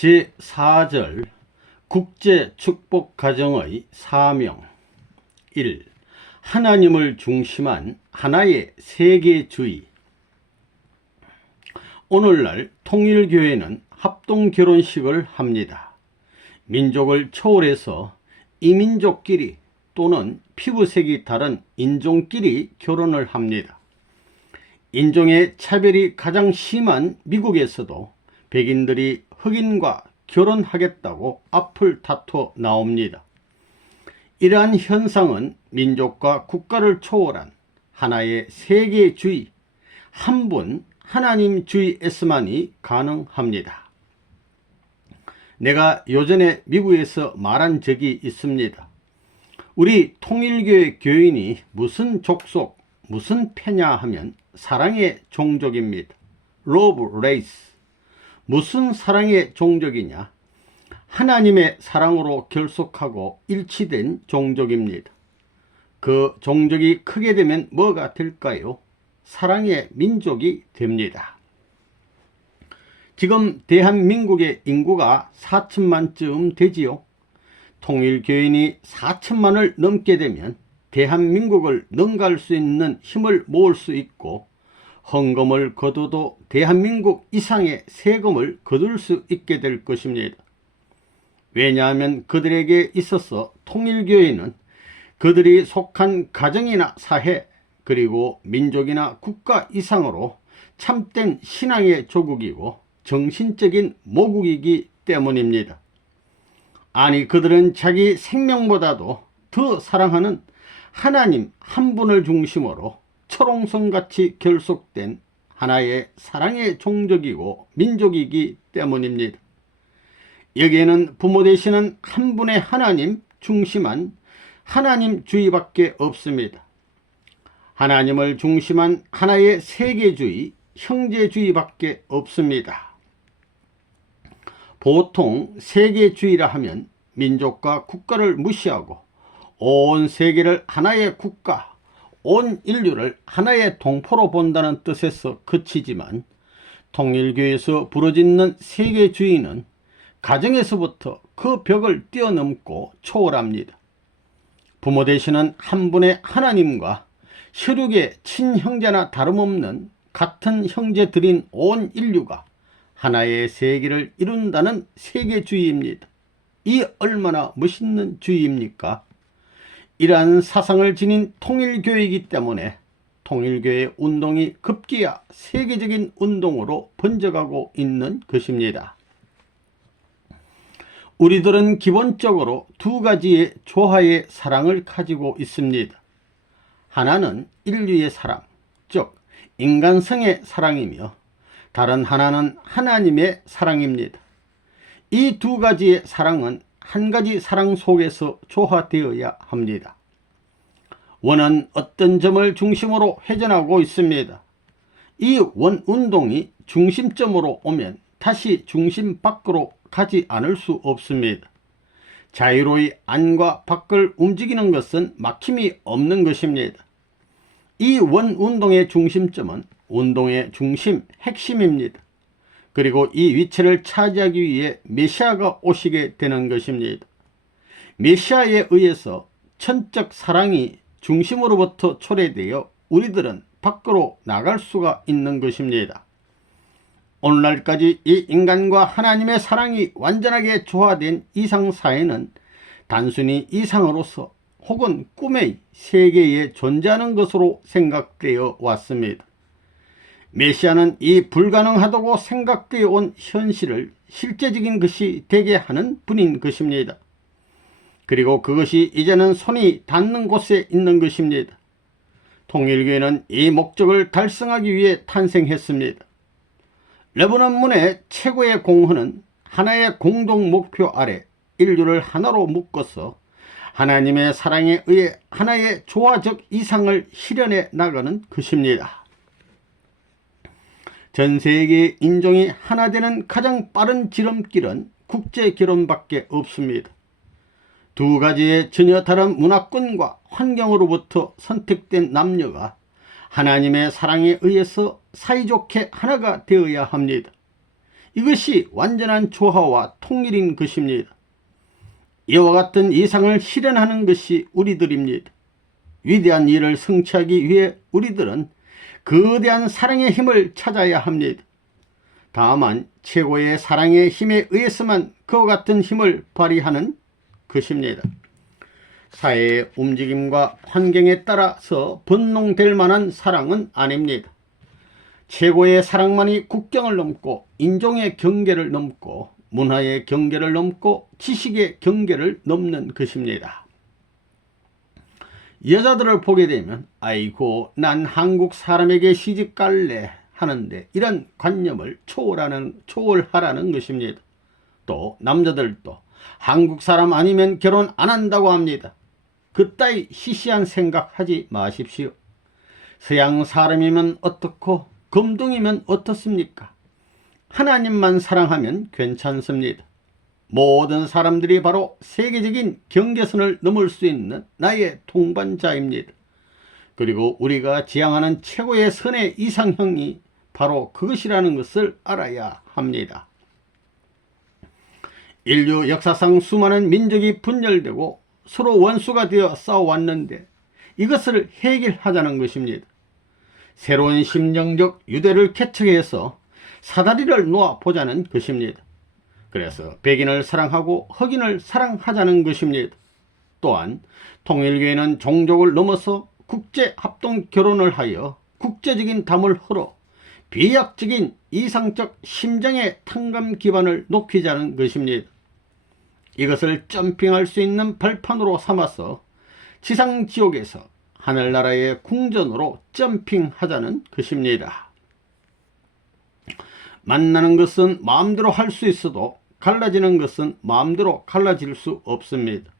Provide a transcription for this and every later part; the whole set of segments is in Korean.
제4절 국제축복가정의 사명 1. 하나님을 중심한 하나의 세계주의. 오늘날 통일교회는 합동결혼식을 합니다. 민족을 초월해서 이민족끼리 또는 피부색이 다른 인종끼리 결혼을 합니다. 인종의 차별이 가장 심한 미국에서도 백인들이 흑인과 결혼하겠다고 앞을 다투어 나옵니다. 이러한 현상은 민족과 국가를 초월한 하나의 세계주의, 한분 하나님주의에서만이 가능합니다. 내가 요전에 미국에서 말한 적이 있습니다. 우리 통일교회 교인이 무슨 족속, 무슨 패냐 하면 사랑의 종족입니다. Love race. 무슨 사랑의 종족이냐? 하나님의 사랑으로 결속하고 일치된 종족입니다. 그 종족이 크게 되면 뭐가 될까요? 사랑의 민족이 됩니다. 지금 대한민국의 인구가 4천만쯤 되지요. 통일교인이 4천만을 넘게 되면 대한민국을 능가할 수 있는 힘을 모을 수 있고, 헌금을 거둬도 대한민국 이상의 세금을 거둘 수 있게 될 것입니다. 왜냐하면 그들에게 있어서 통일교회는 그들이 속한 가정이나 사회, 그리고 민족이나 국가 이상으로 참된 신앙의 조국이고 정신적인 모국이기 때문입니다. 아니, 그들은 자기 생명보다도 더 사랑하는 하나님 한 분을 중심으로 철옹성같이 결속된 하나의 사랑의 종족이고 민족이기 때문입니다. 여기에는 부모 되시는 한 분의 하나님 중심한 하나님주의밖에 없습니다. 하나님을 중심한 하나의 세계주의, 형제주의밖에 없습니다. 보통 세계주의라 하면 민족과 국가를 무시하고 온 세계를 하나의 국가, 온 인류를 하나의 동포로 본다는 뜻에서 그치지만, 통일교에서 부러짓는 세계주의는 가정에서부터 그 벽을 뛰어넘고 초월합니다. 부모 되시는 한 분의 하나님과 혈육의 친형제나 다름없는 같은 형제들인 온 인류가 하나의 세계를 이룬다는 세계주의입니다. 이 얼마나 멋있는 주의입니까? 이러한 사상을 지닌 통일교회이기 때문에 통일교회 운동이 급기야 세계적인 운동으로 번져가고 있는 것입니다. 우리들은 기본적으로 두 가지의 조화의 사랑을 가지고 있습니다. 하나는 인류의 사랑, 즉 인간성의 사랑이며, 다른 하나는 하나님의 사랑입니다. 이 두 가지의 사랑은 한 가지 사랑 속에서 조화되어야 합니다. 원은 어떤 점을 중심으로 회전하고 있습니다. 이 원 운동이 중심점으로 오면 다시 중심 밖으로 가지 않을 수 없습니다. 자유로이 안과 밖을 움직이는 것은 막힘이 없는 것입니다. 이 원 운동의 중심점은 운동의 중심, 핵심입니다. 그리고 이 위치를 차지하기 위해 메시아가 오시게 되는 것입니다. 메시아에 의해서 천적 사랑이 중심으로부터 초래되어 우리들은 밖으로 나갈 수가 있는 것입니다. 오늘날까지 이 인간과 하나님의 사랑이 완전하게 조화된 이상사회는 단순히 이상으로서 혹은 꿈의 세계에 존재하는 것으로 생각되어 왔습니다. 메시아는 이 불가능하다고 생각되어 온 현실을 실제적인 것이 되게 하는 분인 것입니다. 그리고 그것이 이제는 손이 닿는 곳에 있는 것입니다. 통일교회는 이 목적을 달성하기 위해 탄생했습니다. 레바논 문의 최고의 공헌은 하나의 공동 목표 아래 인류를 하나로 묶어서 하나님의 사랑에 의해 하나의 조화적 이상을 실현해 나가는 것입니다. 전 세계 인종이 하나 되는 가장 빠른 지름길은 국제결혼밖에 없습니다. 두 가지의 전혀 다른 문화권과 환경으로부터 선택된 남녀가 하나님의 사랑에 의해서 사이좋게 하나가 되어야 합니다. 이것이 완전한 조화와 통일인 것입니다. 이와 같은 이상을 실현하는 것이 우리들입니다. 위대한 일을 성취하기 위해 우리들은 거대한 사랑의 힘을 찾아야 합니다. 다만 최고의 사랑의 힘에 의해서만 그와 같은 힘을 발휘하는 것입니다. 사회의 움직임과 환경에 따라서 번농될 만한 사랑은 아닙니다. 최고의 사랑만이 국경을 넘고 인종의 경계를 넘고 문화의 경계를 넘고 지식의 경계를 넘는 것입니다. 여자들을 보게 되면 아이고 난 한국 사람에게 시집 갈래 하는데 이런 관념을 초월하라는 것입니다. 또 남자들도 한국 사람 아니면 결혼 안 한다고 합니다. 그따위 시시한 생각하지 마십시오. 서양 사람이면 어떻고 금둥이면 어떻습니까? 하나님만 사랑하면 괜찮습니다. 모든 사람들이 바로 세계적인 경계선을 넘을 수 있는 나의 동반자입니다. 그리고 우리가 지향하는 최고의 선의 이상형이 바로 그것이라는 것을 알아야 합니다. 인류 역사상 수많은 민족이 분열되고 서로 원수가 되어 싸워왔는데 이것을 해결하자는 것입니다. 새로운 심정적 유대를 개척해서 사다리를 놓아보자는 것입니다. 그래서 백인을 사랑하고 흑인을 사랑하자는 것입니다. 또한 통일교회는 종족을 넘어서 국제합동 결혼을 하여 국제적인 담을 흘러 비약적인 이상적 심정의 탕감 기반을 높이자는 것입니다. 이것을 점핑할 수 있는 발판으로 삼아서 지상지옥에서 하늘나라의 궁전으로 점핑하자는 것입니다. 만나는 것은 마음대로 할 수 있어도 갈라지는 것은 마음대로 갈라질 수 없습니다.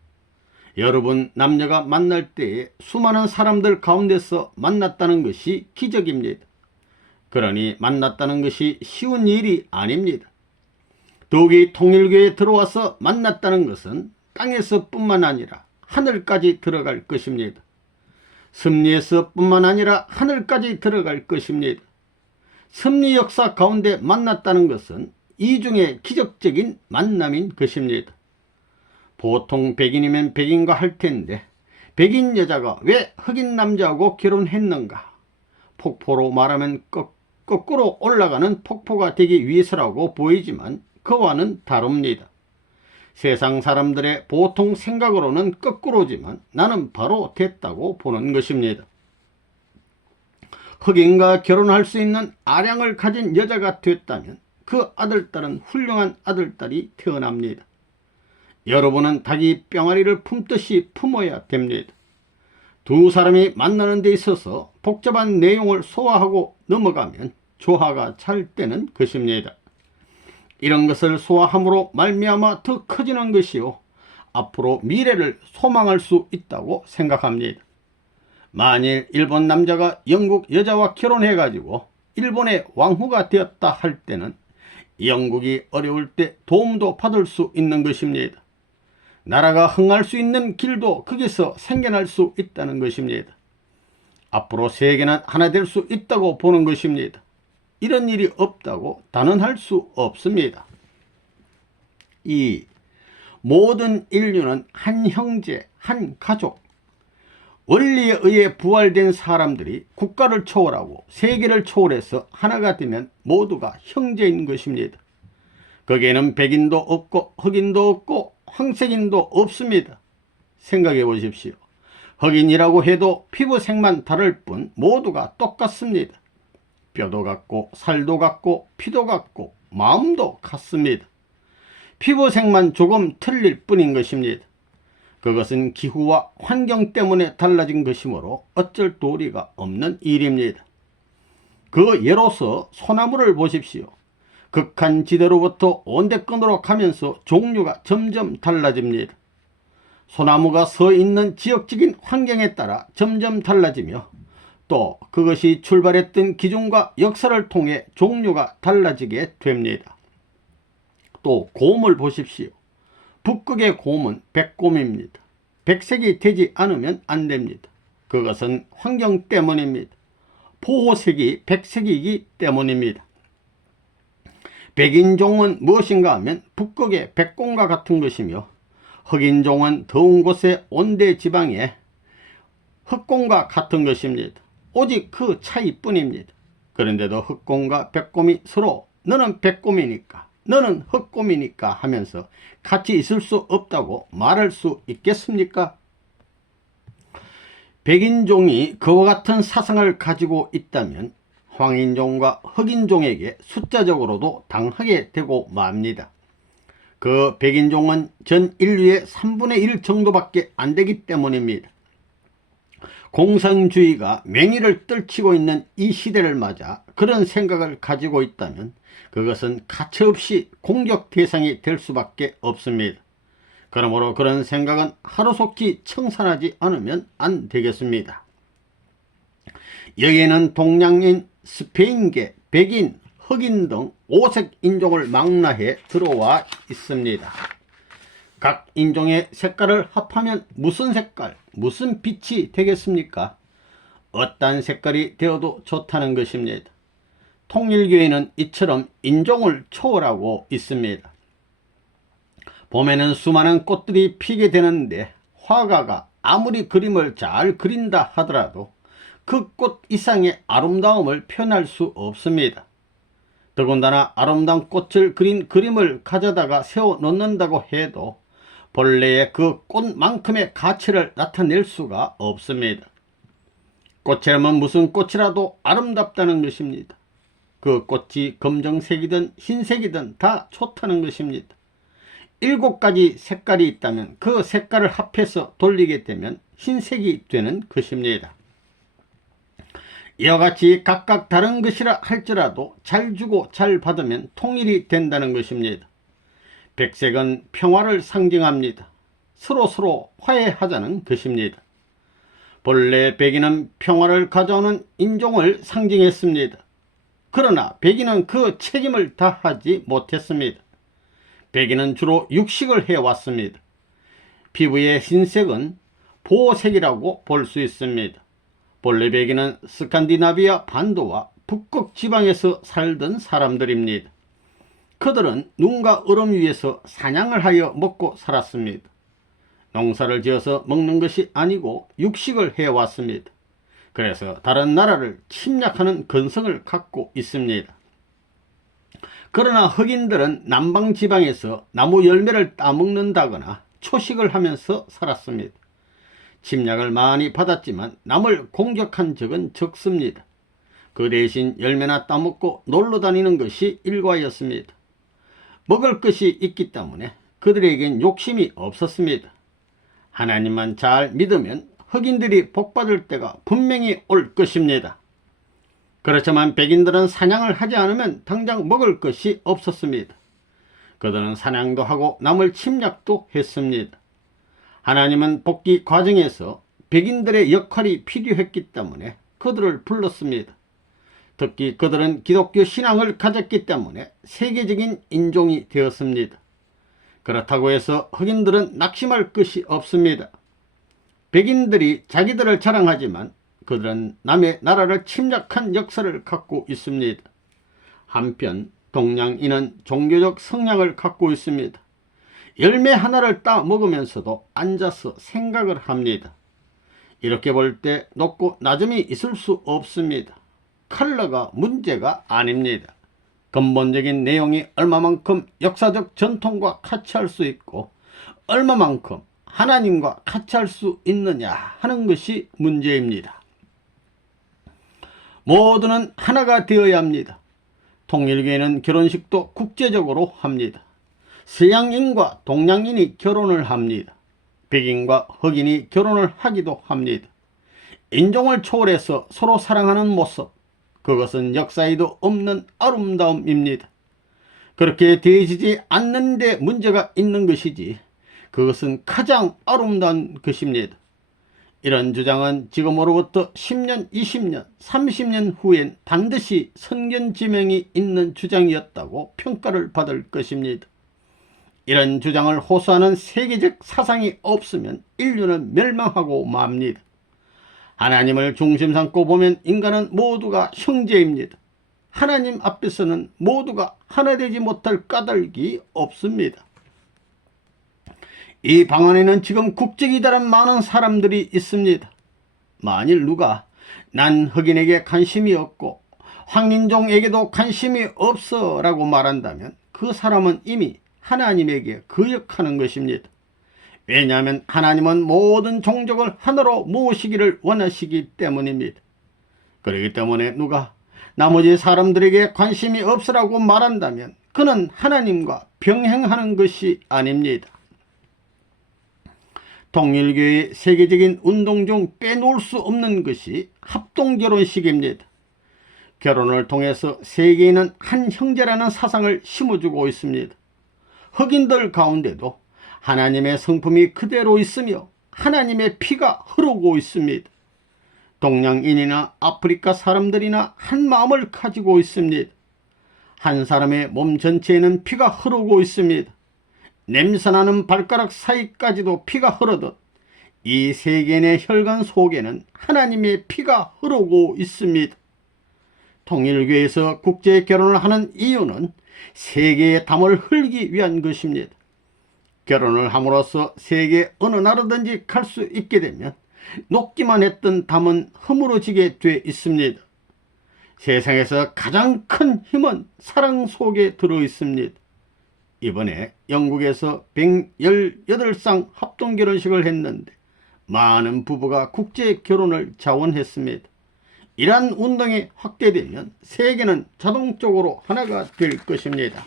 여러분 남녀가 만날 때에 수많은 사람들 가운데서 만났다는 것이 기적입니다. 그러니 만났다는 것이 쉬운 일이 아닙니다. 더욱이 통일교에 들어와서 만났다는 것은 땅에서 뿐만 아니라 하늘까지 들어갈 것입니다. 섭리에서 뿐만 아니라 하늘까지 들어갈 것입니다. 섭리 역사 가운데 만났다는 것은 이중의 기적적인 만남인 것입니다. 보통 백인이면 백인과 할 텐데 백인 여자가 왜 흑인 남자하고 결혼했는가? 폭포로 말하면 거꾸로 올라가는 폭포가 되기 위해서라고 보이지만 그와는 다릅니다. 세상 사람들의 보통 생각으로는 거꾸로지만 나는 바로 됐다고 보는 것입니다. 흑인과 결혼할 수 있는 아량을 가진 여자가 됐다면 그 아들딸은 훌륭한 아들딸이 태어납니다. 여러분은 닭이 뿅아리를 품듯이 품어야 됩니다. 두 사람이 만나는 데 있어서 복잡한 내용을 소화하고 넘어가면 조화가 잘 되는 것입니다. 이런 것을 소화함으로 말미암아 더 커지는 것이요 앞으로 미래를 소망할 수 있다고 생각합니다. 만일 일본 남자가 영국 여자와 결혼해 가지고 일본의 왕후가 되었다 할 때는 영국이 어려울 때 도움도 받을 수 있는 것입니다. 나라가 흥할 수 있는 길도 거기서 생겨날 수 있다는 것입니다. 앞으로 세계는 하나 될 수 있다고 보는 것입니다. 이런 일이 없다고 단언할 수 없습니다. 이 모든 인류는 한 형제, 한 가족, 원리에 의해 부활된 사람들이 국가를 초월하고 세계를 초월해서 하나가 되면 모두가 형제인 것입니다. 거기에는 백인도 없고 흑인도 없고 황색인도 없습니다. 생각해 보십시오. 흑인이라고 해도 피부색만 다를 뿐 모두가 똑같습니다. 뼈도 같고 살도 같고 피도 같고 마음도 같습니다. 피부색만 조금 틀릴 뿐인 것입니다. 그것은 기후와 환경 때문에 달라진 것이므로 어쩔 도리가 없는 일입니다. 그 예로서 소나무를 보십시오. 극한 지대로부터 온대권으로 가면서 종류가 점점 달라집니다. 소나무가 서 있는 지역적인 환경에 따라 점점 달라지며 또 그것이 출발했던 기준과 역사를 통해 종류가 달라지게 됩니다. 또 곰을 보십시오. 북극의 곰은 백곰입니다. 백색이 되지 않으면 안 됩니다. 그것은 환경 때문입니다. 보호색이 백색이기 때문입니다. 백인종은 무엇인가 하면 북극의 백곰과 같은 것이며, 흑인종은 더운 곳의 온대 지방의 흑곰과 같은 것입니다. 오직 그 차이뿐입니다. 그런데도 흑곰과 백곰이 서로 너는 백곰이니까 너는 흑곰이니까 하면서 같이 있을 수 없다고 말할 수 있겠습니까? 백인종이 그와 같은 사상을 가지고 있다면 황인종과 흑인종에게 숫자적으로도 당하게 되고 맙니다. 그 백인종은 전 인류의 3분의 1 정도밖에 안 되기 때문입니다. 공산주의가 맹위를 떨치고 있는 이 시대를 맞아 그런 생각을 가지고 있다면 그것은 가차없이 공격 대상이 될 수밖에 없습니다. 그러므로 그런 생각은 하루속히 청산하지 않으면 안 되겠습니다. 여기에는 동양인, 스페인계, 백인, 흑인 등 5색 인종을 망라해 들어와 있습니다. 각 인종의 색깔을 합하면 무슨 색깔, 무슨 빛이 되겠습니까? 어떤 색깔이 되어도 좋다는 것입니다. 통일교회는 이처럼 인종을 초월하고 있습니다. 봄에는 수많은 꽃들이 피게 되는데 화가가 아무리 그림을 잘 그린다 하더라도 그 꽃 이상의 아름다움을 표현할 수 없습니다. 더군다나 아름다운 꽃을 그린 그림을 가져다가 세워 놓는다고 해도 본래의 그 꽃만큼의 가치를 나타낼 수가 없습니다. 꽃이라면 무슨 꽃이라도 아름답다는 것입니다. 그 꽃이 검정색이든 흰색이든 다 좋다는 것입니다. 7가지 색깔이 있다면 그 색깔을 합해서 돌리게 되면 흰색이 되는 것입니다. 이와 같이 각각 다른 것이라 할지라도 잘 주고 잘 받으면 통일이 된다는 것입니다. 백색은 평화를 상징합니다. 서로 화해하자는 것입니다. 본래 백인은 평화를 가져오는 인종을 상징했습니다. 그러나 백인은 그 책임을 다하지 못했습니다. 백인은 주로 육식을 해왔습니다. 피부의 흰색은 보호색이라고 볼 수 있습니다. 본래 백인은 스칸디나비아 반도와 북극 지방에서 살던 사람들입니다. 그들은 눈과 얼음 위에서 사냥을 하여 먹고 살았습니다. 농사를 지어서 먹는 것이 아니고 육식을 해왔습니다. 그래서 다른 나라를 침략하는 근성을 갖고 있습니다. 그러나 흑인들은 남방 지방에서 나무 열매를 따먹는다거나 초식을 하면서 살았습니다. 침략을 많이 받았지만 남을 공격한 적은 적습니다. 그 대신 열매나 따먹고 놀러 다니는 것이 일과였습니다. 먹을 것이 있기 때문에 그들에겐 욕심이 없었습니다. 하나님만 잘 믿으면 흑인들이 복받을 때가 분명히 올 것입니다. 그렇지만 백인들은 사냥을 하지 않으면 당장 먹을 것이 없었습니다. 그들은 사냥도 하고 남을 침략도 했습니다. 하나님은 복귀 과정에서 백인들의 역할이 필요했기 때문에 그들을 불렀습니다. 특히 그들은 기독교 신앙을 가졌기 때문에 세계적인 인종이 되었습니다. 그렇다고 해서 흑인들은 낙심할 것이 없습니다. 백인들이 자기들을 자랑하지만 그들은 남의 나라를 침략한 역사를 갖고 있습니다. 한편 동양인은 종교적 성향을 갖고 있습니다. 열매 하나를 따 먹으면서도 앉아서 생각을 합니다. 이렇게 볼 때 높고 낮음이 있을 수 없습니다. 컬러가 문제가 아닙니다. 근본적인 내용이 얼마만큼 역사적 전통과 같이할 수 있고 얼마만큼 하나님과 같이할 수 있느냐 하는 것이 문제입니다. 모두는 하나가 되어야 합니다. 통일교회는 결혼식도 국제적으로 합니다. 서양인과 동양인이 결혼을 합니다. 백인과 흑인이 결혼을 하기도 합니다. 인종을 초월해서 서로 사랑하는 모습, 그것은 역사에도 없는 아름다움입니다. 그렇게 되어지지 않는 데 문제가 있는 것이지 그것은 가장 아름다운 것입니다. 이런 주장은 지금으로부터 10년, 20년, 30년 후엔 반드시 선견지명이 있는 주장이었다고 평가를 받을 것입니다. 이런 주장을 호소하는 세계적 사상이 없으면 인류는 멸망하고 맙니다. 하나님을 중심 삼고 보면 인간은 모두가 형제입니다. 하나님 앞에서는 모두가 하나 되지 못할 까닭이 없습니다. 이 방안에는 지금 국적이다란 많은 사람들이 있습니다. 만일 누가 난 흑인에게 관심이 없고 황인종에게도 관심이 없어 라고 말한다면 그 사람은 이미 하나님에게 거역하는 것입니다. 왜냐하면 하나님은 모든 종족을 하나로 모으시기를 원하시기 때문입니다. 그렇기 때문에 누가 나머지 사람들에게 관심이 없으라고 말한다면 그는 하나님과 병행하는 것이 아닙니다. 통일교의 세계적인 운동 중 빼놓을 수 없는 것이 합동결혼식입니다. 결혼을 통해서 세계에는 한 형제라는 사상을 심어주고 있습니다. 흑인들 가운데도 하나님의 성품이 그대로 있으며 하나님의 피가 흐르고 있습니다. 동양인이나 아프리카 사람들이나 한 마음을 가지고 있습니다. 한 사람의 몸 전체에는 피가 흐르고 있습니다. 냄새나는 발가락 사이까지도 피가 흐르듯 이 세계인의 혈관 속에는 하나님의 피가 흐르고 있습니다. 통일교에서 국제 결혼을 하는 이유는 세계의 담을 흘기 위한 것입니다. 결혼을 함으로써 세계 어느 나라든지 갈 수 있게 되면 녹기만 했던 담은 허물어지게 돼 있습니다. 세상에서 가장 큰 힘은 사랑 속에 들어 있습니다. 이번에 영국에서 118쌍 합동결혼식을 했는데 많은 부부가 국제 결혼을 자원했습니다. 이러한 운동이 확대되면 세계는 자동적으로 하나가 될 것입니다.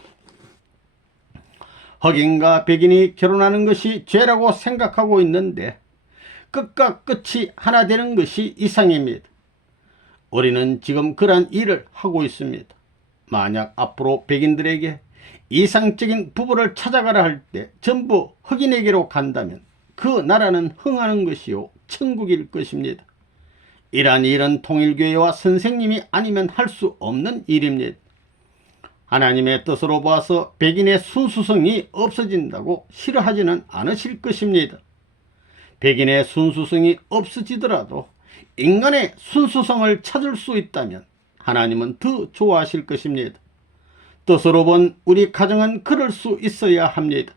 흑인과 백인이 결혼하는 것이 죄라고 생각하고 있는데 끝과 끝이 하나 되는 것이 이상입니다. 우리는 지금 그러한 일을 하고 있습니다. 만약 앞으로 백인들에게 이상적인 부부를 찾아가라 할 때 전부 흑인에게로 간다면 그 나라는 흥하는 것이요 천국일 것입니다. 이러한 일은 통일교회와 선생님이 아니면 할 수 없는 일입니다. 하나님의 뜻으로 봐서 백인의 순수성이 없어진다고 싫어하지는 않으실 것입니다. 백인의 순수성이 없어지더라도 인간의 순수성을 찾을 수 있다면 하나님은 더 좋아하실 것입니다. 뜻으로 본 우리 가정은 그럴 수 있어야 합니다.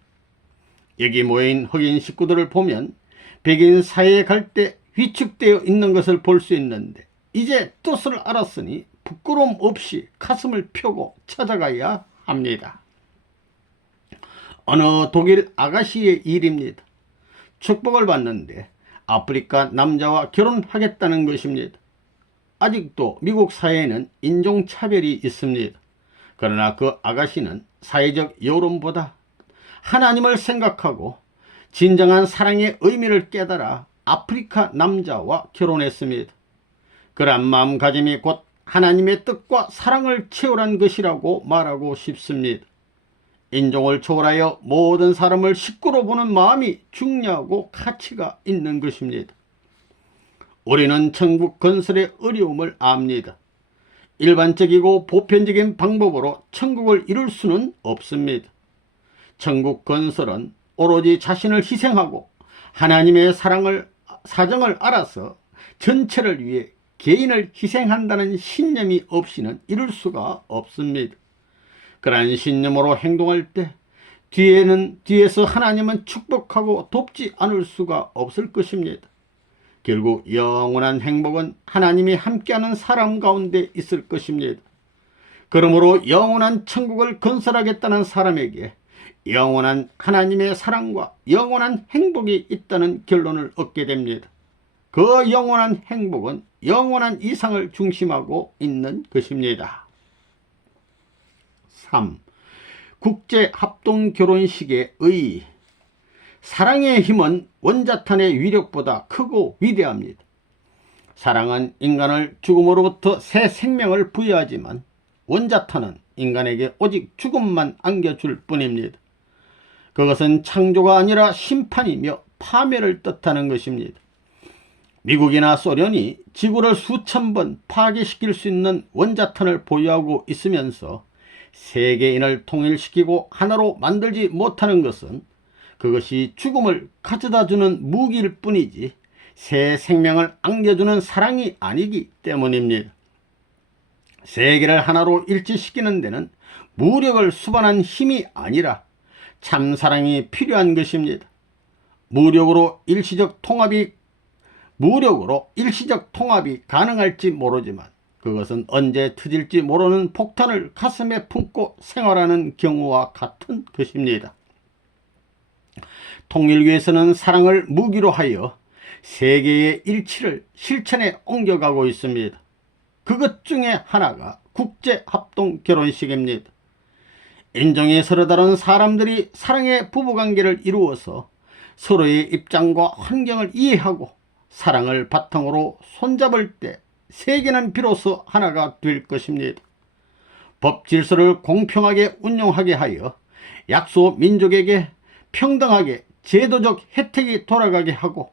여기 모인 흑인 식구들을 보면 백인 사회에 갈 때 위축되어 있는 것을 볼 수 있는데 이제 뜻을 알았으니 부끄러움 없이 가슴을 펴고 찾아가야 합니다. 어느 독일 아가씨의 일입니다. 축복을 받는데 아프리카 남자와 결혼하겠다는 것입니다. 아직도 미국 사회에는 인종차별이 있습니다. 그러나 그 아가씨는 사회적 여론보다 하나님을 생각하고 진정한 사랑의 의미를 깨달아 아프리카 남자와 결혼했습니다. 그러한 마음가짐이 곧 하나님의 뜻과 사랑을 채우란 것이라고 말하고 싶습니다. 인종을 초월하여 모든 사람을 식구로 보는 마음이 중요하고 가치가 있는 것입니다. 우리는 천국 건설의 어려움을 압니다. 일반적이고 보편적인 방법으로 천국을 이룰 수는 없습니다. 천국 건설은 오로지 자신을 희생하고 하나님의 사정을 알아서 전체를 위해 개인을 희생한다는 신념이 없이는 이룰 수가 없습니다. 그러한 신념으로 행동할 때 뒤에서 하나님은 축복하고 돕지 않을 수가 없을 것입니다. 결국 영원한 행복은 하나님이 함께하는 사람 가운데 있을 것입니다. 그러므로 영원한 천국을 건설하겠다는 사람에게 영원한 하나님의 사랑과 영원한 행복이 있다는 결론을 얻게 됩니다. 그 영원한 행복은 영원한 이상을 중심하고 있는 것입니다. 3. 국제합동결혼식의 의의. 사랑의 힘은 원자탄의 위력보다 크고 위대합니다. 사랑은 인간을 죽음으로부터 새 생명을 부여하지만 원자탄은 인간에게 오직 죽음만 안겨줄 뿐입니다. 그것은 창조가 아니라 심판이며 파멸을 뜻하는 것입니다. 미국이나 소련이 지구를 수천 번 파괴시킬 수 있는 원자탄을 보유하고 있으면서 세계인을 통일시키고 하나로 만들지 못하는 것은 그것이 죽음을 가져다주는 무기일 뿐이지 새 생명을 안겨주는 사랑이 아니기 때문입니다. 세계를 하나로 일치시키는 데는 무력을 수반한 힘이 아니라 참사랑이 필요한 것입니다. 무력으로 일시적 통합이 가능할지 모르지만 그것은 언제 터질지 모르는 폭탄을 가슴에 품고 생활하는 경우와 같은 것입니다. 통일교에서는 사랑을 무기로 하여 세계의 일치를 실천에 옮겨가고 있습니다. 그것 중에 하나가 국제합동 결혼식입니다. 인종이 서로 다른 사람들이 사랑의 부부관계를 이루어서 서로의 입장과 환경을 이해하고 사랑을 바탕으로 손잡을 때 세계는 비로소 하나가 될 것입니다. 법 질서를 공평하게 운용하게 하여 약소 민족에게 평등하게 제도적 혜택이 돌아가게 하고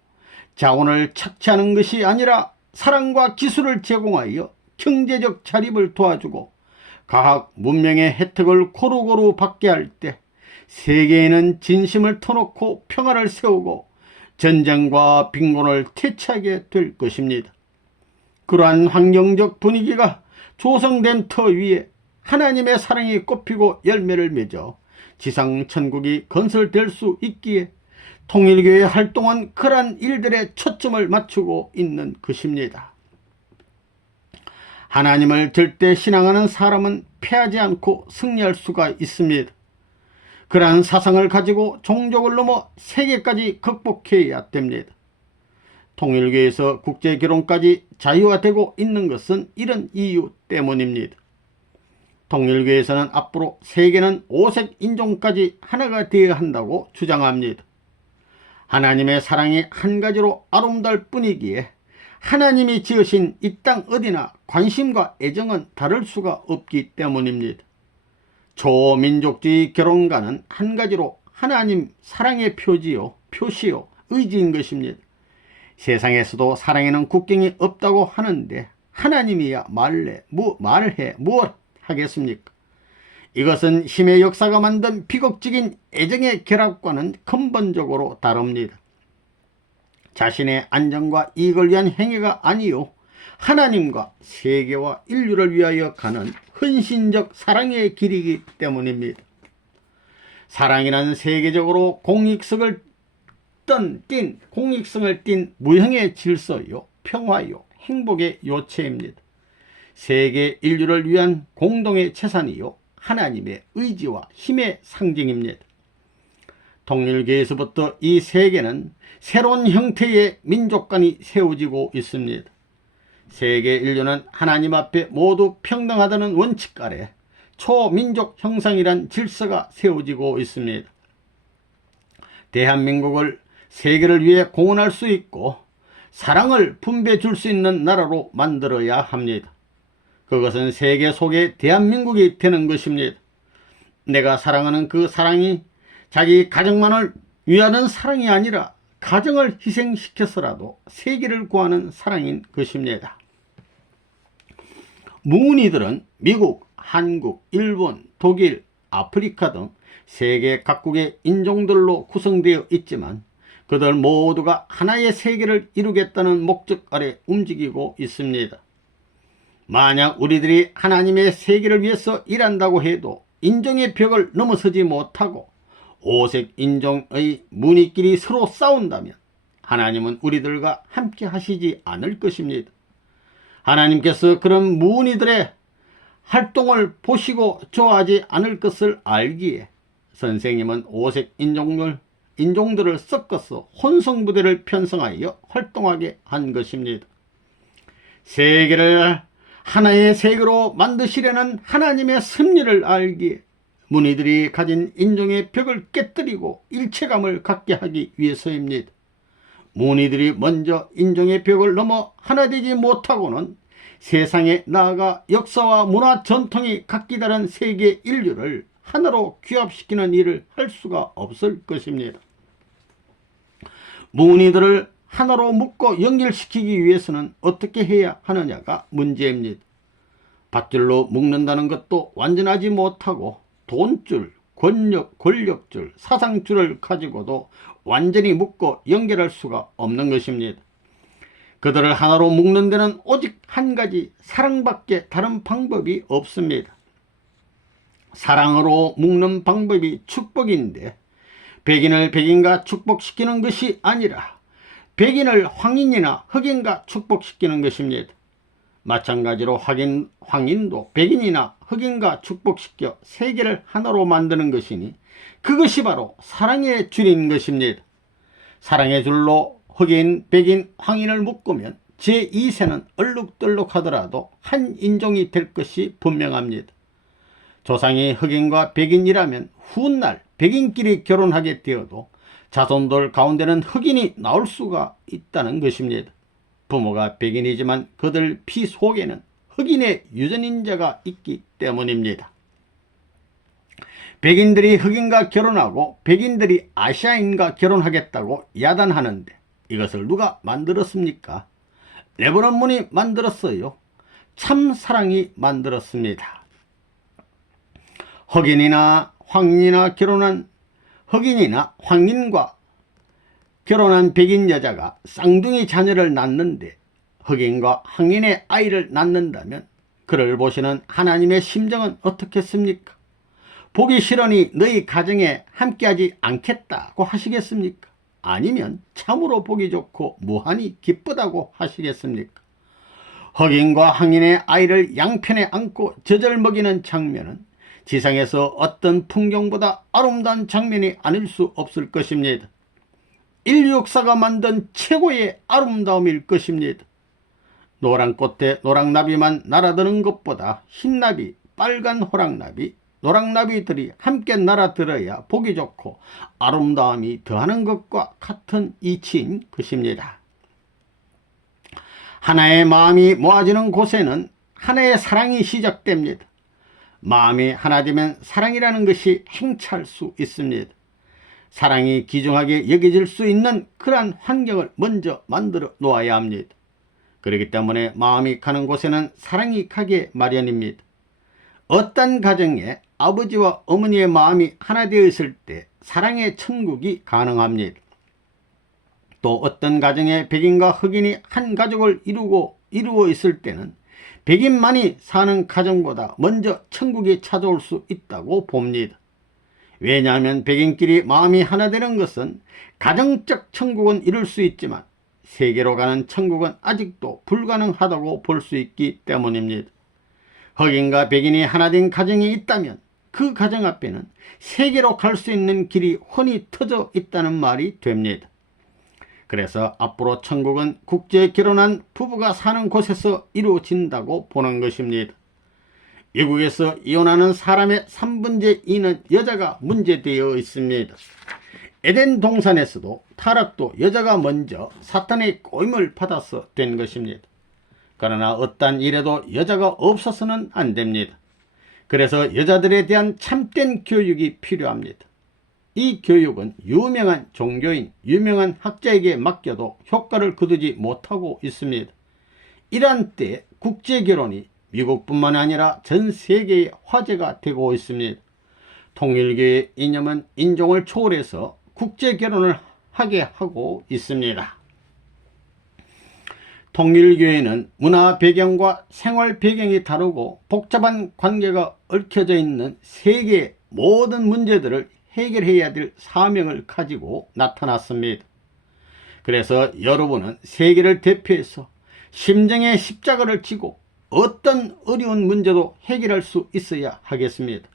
자원을 착취하는 것이 아니라 사랑과 기술을 제공하여 경제적 자립을 도와주고 과학 문명의 혜택을 고루고루 받게 할 때 세계에는 진심을 터놓고 평화를 세우고 전쟁과 빈곤을 퇴치하게 될 것입니다. 그러한 환경적 분위기가 조성된 터 위에 하나님의 사랑이 꽃피고 열매를 맺어 지상 천국이 건설될 수 있기에 통일교의 활동은 그러한 일들에 초점을 맞추고 있는 것입니다. 하나님을 절대 신앙하는 사람은 패하지 않고 승리할 수가 있습니다. 그러한 사상을 가지고 종족을 넘어 세계까지 극복해야 됩니다. 통일교에서 국제결혼까지 자유화되고 있는 것은 이런 이유 때문입니다. 통일교에서는 앞으로 세계는 5색 인종까지 하나가 되어야 한다고 주장합니다. 하나님의 사랑이 한 가지로 아름다울 뿐이기에 하나님이 지으신 이 땅 어디나 관심과 애정은 다를 수가 없기 때문입니다. 초민족주의 결혼과는 한 가지로 하나님 사랑의 표시요 의지인 것입니다. 세상에서도 사랑에는 국경이 없다고 하는데 하나님이야 말해 뭘 하겠습니까? 이것은 힘의 역사가 만든 비극적인 애정의 결합과는 근본적으로 다릅니다. 자신의 안전과 이익을 위한 행위가 아니요 하나님과 세계와 인류를 위하여 가는 헌신적 사랑의 길이기 때문입니다. 사랑이란 세계적으로 공익성을 띤 무형의 질서요, 평화요, 행복의 요체입니다. 세계 인류를 위한 공동의 재산이요, 하나님의 의지와 힘의 상징입니다. 통일교에서부터 이 세계는 새로운 형태의 민족관이 세워지고 있습니다. 세계 인류는 하나님 앞에 모두 평등하다는 원칙 아래 초민족 형상이란 질서가 세워지고 있습니다. 대한민국을 세계를 위해 공헌할 수 있고 사랑을 분배해 줄 수 있는 나라로 만들어야 합니다. 그것은 세계 속에 대한민국이 되는 것입니다. 내가 사랑하는 그 사랑이 자기 가정만을 위하는 사랑이 아니라 가정을 희생시켜서라도 세계를 구하는 사랑인 것입니다. 무은이들은 미국, 한국, 일본, 독일, 아프리카 등 세계 각국의 인종들로 구성되어 있지만 그들 모두가 하나의 세계를 이루겠다는 목적 아래 움직이고 있습니다. 만약 우리들이 하나님의 세계를 위해서 일한다고 해도 인종의 벽을 넘어서지 못하고 오색 인종의 무늬끼리 서로 싸운다면 하나님은 우리들과 함께 하시지 않을 것입니다. 하나님께서 그런 무은이들의 활동을 보시고 좋아하지 않을 것을 알기에 선생님은 오색 인종들을 섞어서 혼성부대를 편성하여 활동하게 한 것입니다. 세계를 하나의 세계로 만드시려는 하나님의 섭리를 알기에 무늬들이 가진 인종의 벽을 깨뜨리고 일체감을 갖게 하기 위해서입니다. 무늬들이 먼저 인종의 벽을 넘어 하나 되지 못하고는 세상에 나아가 역사와 문화 전통이 각기 다른 세계 인류를 하나로 규합시키는 일을 할 수가 없을 것입니다. 무늬들을 하나로 묶고 연결시키기 위해서는 어떻게 해야 하느냐가 문제입니다. 밧줄로 묶는다는 것도 완전하지 못하고 돈줄, 권력줄, 사상줄을 가지고도 완전히 묶고 연결할 수가 없는 것입니다. 그들을 하나로 묶는 데는 오직 한 가지 사랑밖에 다른 방법이 없습니다. 사랑으로 묶는 방법이 축복인데 백인을 백인과 축복시키는 것이 아니라 백인을 황인이나 흑인과 축복시키는 것입니다. 마찬가지로 황인도 백인이나 흑인과 축복시켜 세계를 하나로 만드는 것이니 그것이 바로 사랑의 줄인 것입니다. 사랑의 줄로 흑인, 백인, 황인을 묶으면 제2세는 얼룩덜룩하더라도 한 인종이 될 것이 분명합니다. 조상이 흑인과 백인이라면 훗날 백인끼리 결혼하게 되어도 자손들 가운데는 흑인이 나올 수가 있다는 것입니다. 부모가 백인이지만 그들 피 속에는 흑인의 유전인자가 있기 때문입니다. 백인들이 흑인과 결혼하고 백인들이 아시아인과 결혼하겠다고 야단하는데 이것을 누가 만들었습니까? 레브론 문이 만들었어요. 참 사랑이 만들었습니다. 흑인이나 황인과 결혼한 백인 여자가 쌍둥이 자녀를 낳는데 흑인과 황인의 아이를 낳는다면 그를 보시는 하나님의 심정은 어떻겠습니까? 보기 싫으니 너희 가정에 함께하지 않겠다고 하시겠습니까? 아니면 참으로 보기 좋고 무한히 기쁘다고 하시겠습니까? 흑인과 황인의 아이를 양편에 안고 젖을 먹이는 장면은 지상에서 어떤 풍경보다 아름다운 장면이 아닐 수 없을 것입니다. 인류 역사가 만든 최고의 아름다움일 것입니다. 노란 꽃에 노랑나비만 날아드는 것보다 흰나비, 빨간 호랑나비, 노랑나비들이 함께 날아들어야 보기 좋고 아름다움이 더하는 것과 같은 이치인 것입니다. 하나의 마음이 모아지는 곳에는 하나의 사랑이 시작됩니다. 마음이 하나 되면 사랑이라는 것이 행차할 수 있습니다. 사랑이 귀중하게 여겨질 수 있는 그러한 환경을 먼저 만들어 놓아야 합니다. 그렇기 때문에 마음이 가는 곳에는 사랑이 가게 마련입니다. 어떤 가정에 아버지와 어머니의 마음이 하나 되어 있을 때 사랑의 천국이 가능합니다. 또 어떤 가정에 백인과 흑인이 한 가족을 이루어 있을 때는 백인만이 사는 가정보다 먼저 천국이 찾아올 수 있다고 봅니다. 왜냐하면 백인끼리 마음이 하나 되는 것은 가정적 천국은 이룰 수 있지만 세계로 가는 천국은 아직도 불가능하다고 볼 수 있기 때문입니다. 흑인과 백인이 하나 된 가정이 있다면 그 가정 앞에는 세계로 갈 수 있는 길이 훤히 터져 있다는 말이 됩니다. 그래서 앞으로 천국은 국제 결혼한 부부가 사는 곳에서 이루어진다고 보는 것입니다. 미국에서 이혼하는 사람의 3분의 2는 여자가 문제되어 있습니다. 에덴 동산에서도 타락도 여자가 먼저 사탄의 꼬임을 받아서 된 것입니다. 그러나 어떤 일에도 여자가 없어서는 안 됩니다. 그래서 여자들에 대한 참된 교육이 필요합니다. 이 교육은 유명한 종교인, 유명한 학자에게 맡겨도 효과를 거두지 못하고 있습니다. 이러한 때에 국제결혼이 미국뿐만 아니라 전 세계의 화제가 되고 있습니다. 통일교의 이념은 인종을 초월해서 국제결혼을 하게 하고 있습니다. 통일교회는 문화 배경과 생활 배경이 다르고 복잡한 관계가 얽혀져 있는 세계의 모든 문제들을 해결해야 될 사명을 가지고 나타났습니다. 그래서 여러분은 세계를 대표해서 심정의 십자가를 지고 어떤 어려운 문제도 해결할 수 있어야 하겠습니다.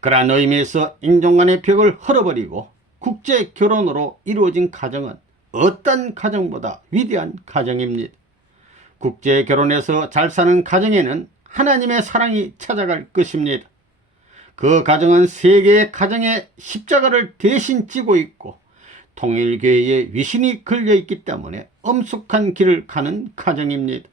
그러한 의미에서 인종 간의 벽을 헐어버리고 국제 결혼으로 이루어진 가정은 어떤 가정보다 위대한 가정입니다. 국제 결혼에서 잘 사는 가정에는 하나님의 사랑이 찾아갈 것입니다. 그 가정은 세계의 가정의 십자가를 대신 지고 있고 통일교회의 위신이 걸려있기 때문에 엄숙한 길을 가는 가정입니다.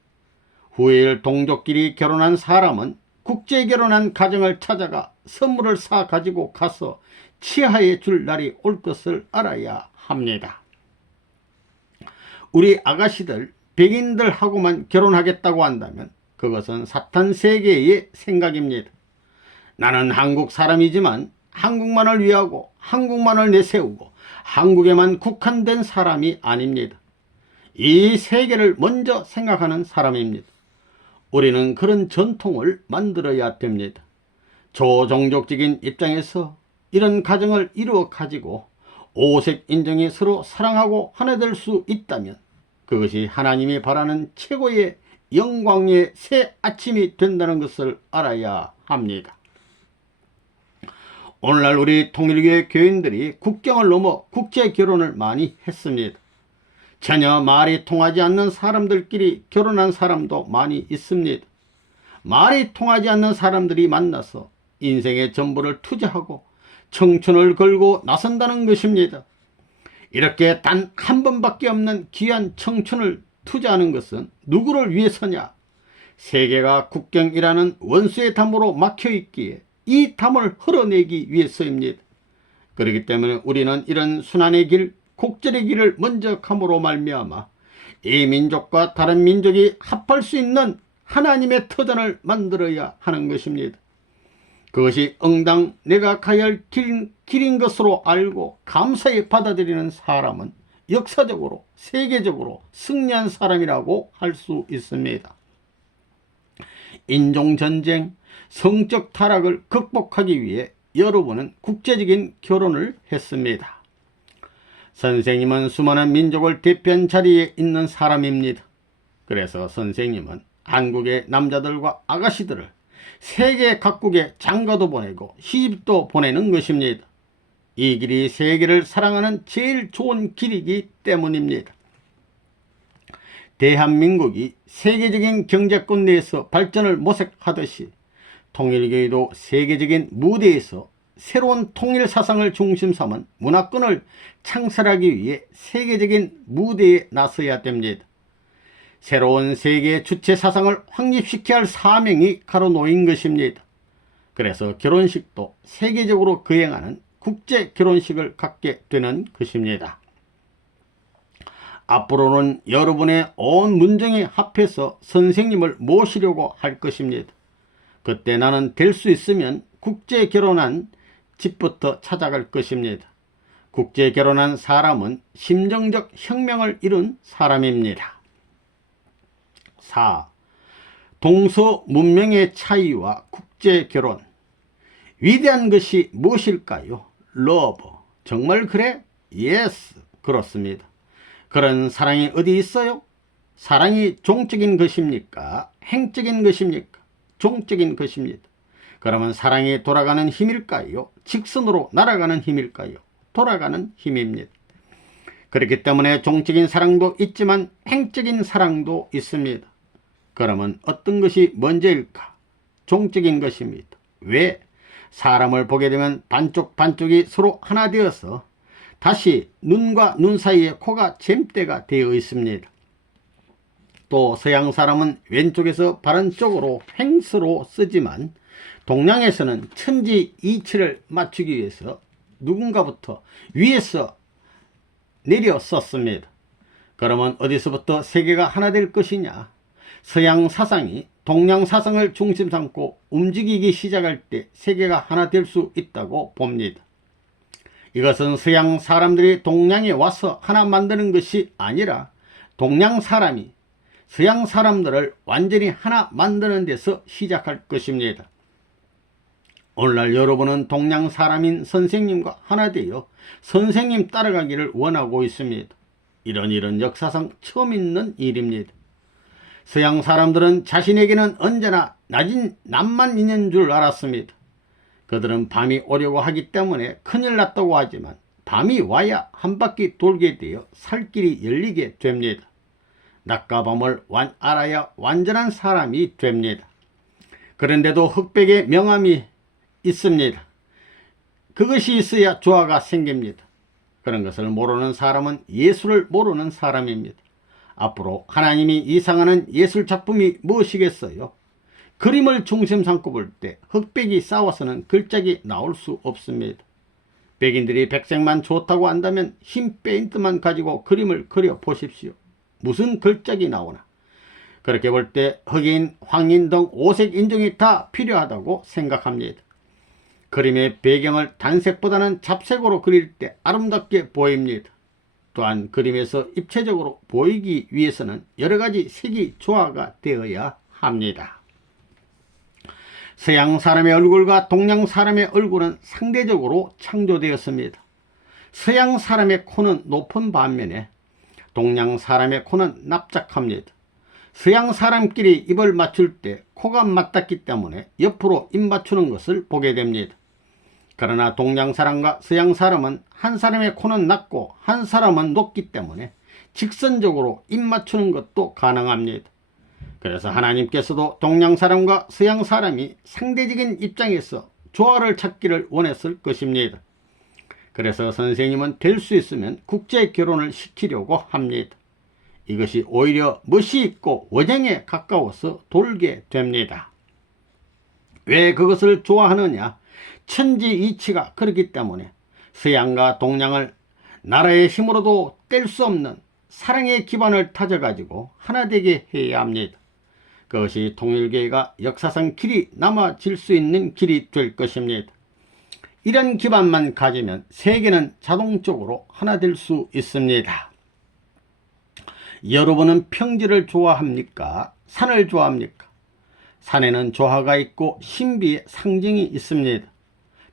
후일 동족끼리 결혼한 사람은 국제 결혼한 가정을 찾아가 선물을 사 가지고 가서 치하해 줄 날이 올 것을 알아야 합니다. 우리 아가씨들 백인들하고만 결혼하겠다고 한다면 그것은 사탄 세계의 생각입니다. 나는 한국 사람이지만 한국만을 위하고 한국만을 내세우고 한국에만 국한된 사람이 아닙니다. 이 세계를 먼저 생각하는 사람입니다. 우리는 그런 전통을 만들어야 됩니다. 조종족적인 입장에서 이런 가정을 이루어 가지고 오색 인종이 서로 사랑하고 하나 될 수 있다면 그것이 하나님이 바라는 최고의 영광의 새 아침이 된다는 것을 알아야 합니다. 오늘날 우리 통일교회 교인들이 국경을 넘어 국제결혼을 많이 했습니다. 전혀 말이 통하지 않는 사람들끼리 결혼한 사람도 많이 있습니다. 말이 통하지 않는 사람들이 만나서 인생의 전부를 투자하고 청춘을 걸고 나선다는 것입니다. 이렇게 단 한 번밖에 없는 귀한 청춘을 투자하는 것은 누구를 위해서냐? 세계가 국경이라는 원수의 담으로 막혀있기에 이 담을 헐어내기 위해서입니다. 그렇기 때문에 우리는 이런 순환의 길, 곡절의 길을 먼저 감으로 말미암아 이 민족과 다른 민족이 합할 수 있는 하나님의 터전을 만들어야 하는 것입니다. 그것이 응당 내가 가야 할 길인 것으로 알고 감사히 받아들이는 사람은 역사적으로 세계적으로 승리한 사람이라고 할 수 있습니다. 인종전쟁, 성적 타락을 극복하기 위해 여러분은 국제적인 결혼을 했습니다. 선생님은 수많은 민족을 대표한 자리에 있는 사람입니다. 그래서 선생님은 한국의 남자들과 아가씨들을 세계 각국에 장가도 보내고 시집도 보내는 것입니다. 이 길이 세계를 사랑하는 제일 좋은 길이기 때문입니다. 대한민국이 세계적인 경제권 내에서 발전을 모색하듯이 통일교회도 세계적인 무대에서 새로운 통일 사상을 중심 삼은 문화권을 창설하기 위해 세계적인 무대에 나서야 됩니다. 새로운 세계 주체 사상을 확립시켜야 할 사명이 가로놓인 것입니다. 그래서 결혼식도 세계적으로 거행하는 국제 결혼식을 갖게 되는 것입니다. 앞으로는 여러분의 온 문정이 합해서 선생님을 모시려고 할 것입니다. 그때 나는 될 수 있으면 국제 결혼한 집부터 찾아갈 것입니다. 국제 결혼한 사람은 심정적 혁명을 이룬 사람입니다. 4. 동서 문명의 차이와 국제 결혼. 위대한 것이 무엇일까요? 러브. 정말 그래? 예스. 그렇습니다. 그런 사랑이 어디 있어요? 사랑이 종적인 것입니까? 행적인 것입니까? 종적인 것입니다. 그러면 사랑이 돌아가는 힘일까요? 직선으로 날아가는 힘일까요? 돌아가는 힘입니다. 그렇기 때문에 종적인 사랑도 있지만 행적인 사랑도 있습니다. 그러면 어떤 것이 먼저일까? 종적인 것입니다. 왜? 사람을 보게 되면 반쪽이 서로 하나 되어서 다시 눈과 눈 사이에 코가 잼대가 되어 있습니다. 또 서양 사람은 왼쪽에서 바른 쪽으로 횡서로 쓰지만 동양에서는 천지 이치를 맞추기 위해서 누군가부터 위에서 내려 썼습니다. 그러면 어디서부터 세계가 하나 될 것이냐? 서양 사상이 동양 사상을 중심 삼고 움직이기 시작할 때 세계가 하나 될 수 있다고 봅니다. 이것은 서양 사람들이 동양에 와서 하나 만드는 것이 아니라 동양 사람이 서양 사람들을 완전히 하나 만드는 데서 시작할 것입니다. 오늘날 여러분은 동양 사람인 선생님과 하나 되어 선생님 따라가기를 원하고 있습니다. 이런 역사상 처음 있는 일입니다. 서양 사람들은 자신에게는 언제나 낮은 낮만 있는 줄 알았습니다. 그들은 밤이 오려고 하기 때문에 큰일 났다고 하지만 밤이 와야 한 바퀴 돌게 되어 살 길이 열리게 됩니다. 낮과 밤을 알아야 완전한 사람이 됩니다. 그런데도 흑백의 명암이 있습니다. 그것이 있어야 조화가 생깁니다. 그런 것을 모르는 사람은 예술을 모르는 사람입니다. 앞으로 하나님이 이상하는 예술 작품이 무엇이겠어요? 그림을 중심 삼고 볼 때 흑백이 싸워서는 글작이 나올 수 없습니다. 백인들이 백색만 좋다고 한다면 흰 페인트만 가지고 그림을 그려 보십시오. 무슨 글작이 나오나? 그렇게 볼 때 흑인, 황인 등 오색 인종이 다 필요하다고 생각합니다. 그림의 배경을 단색보다는 잡색으로 그릴 때 아름답게 보입니다. 또한 그림에서 입체적으로 보이기 위해서는 여러가지 색이 조화가 되어야 합니다. 서양 사람의 얼굴과 동양 사람의 얼굴은 상대적으로 창조되었습니다. 서양 사람의 코는 높은 반면에 동양 사람의 코는 납작합니다. 서양 사람끼리 입을 맞출 때 코가 맞닿기 때문에 옆으로 입 맞추는 것을 보게 됩니다. 그러나 동양 사람과 서양 사람은 한 사람의 코는 낮고 한 사람은 높기 때문에 직선적으로 입 맞추는 것도 가능합니다. 그래서 하나님께서도 동양 사람과 서양 사람이 상대적인 입장에서 조화를 찾기를 원했을 것입니다. 그래서 선생님은 될 수 있으면 국제 결혼을 시키려고 합니다. 이것이 오히려 멋이 있고 원형에 가까워서 돌게 됩니다. 왜 그것을 좋아하느냐? 천지이치가 그렇기 때문에 서양과 동양을 나라의 힘으로도 뗄 수 없는 사랑의 기반을 다져가지고 하나 되게 해야 합니다. 그것이 통일교회가 역사상 길이 남아질 수 있는 길이 될 것입니다. 이런 기반만 가지면 세계는 자동적으로 하나 될 수 있습니다. 여러분은 평지를 좋아합니까? 산을 좋아합니까? 산에는 조화가 있고 신비의 상징이 있습니다.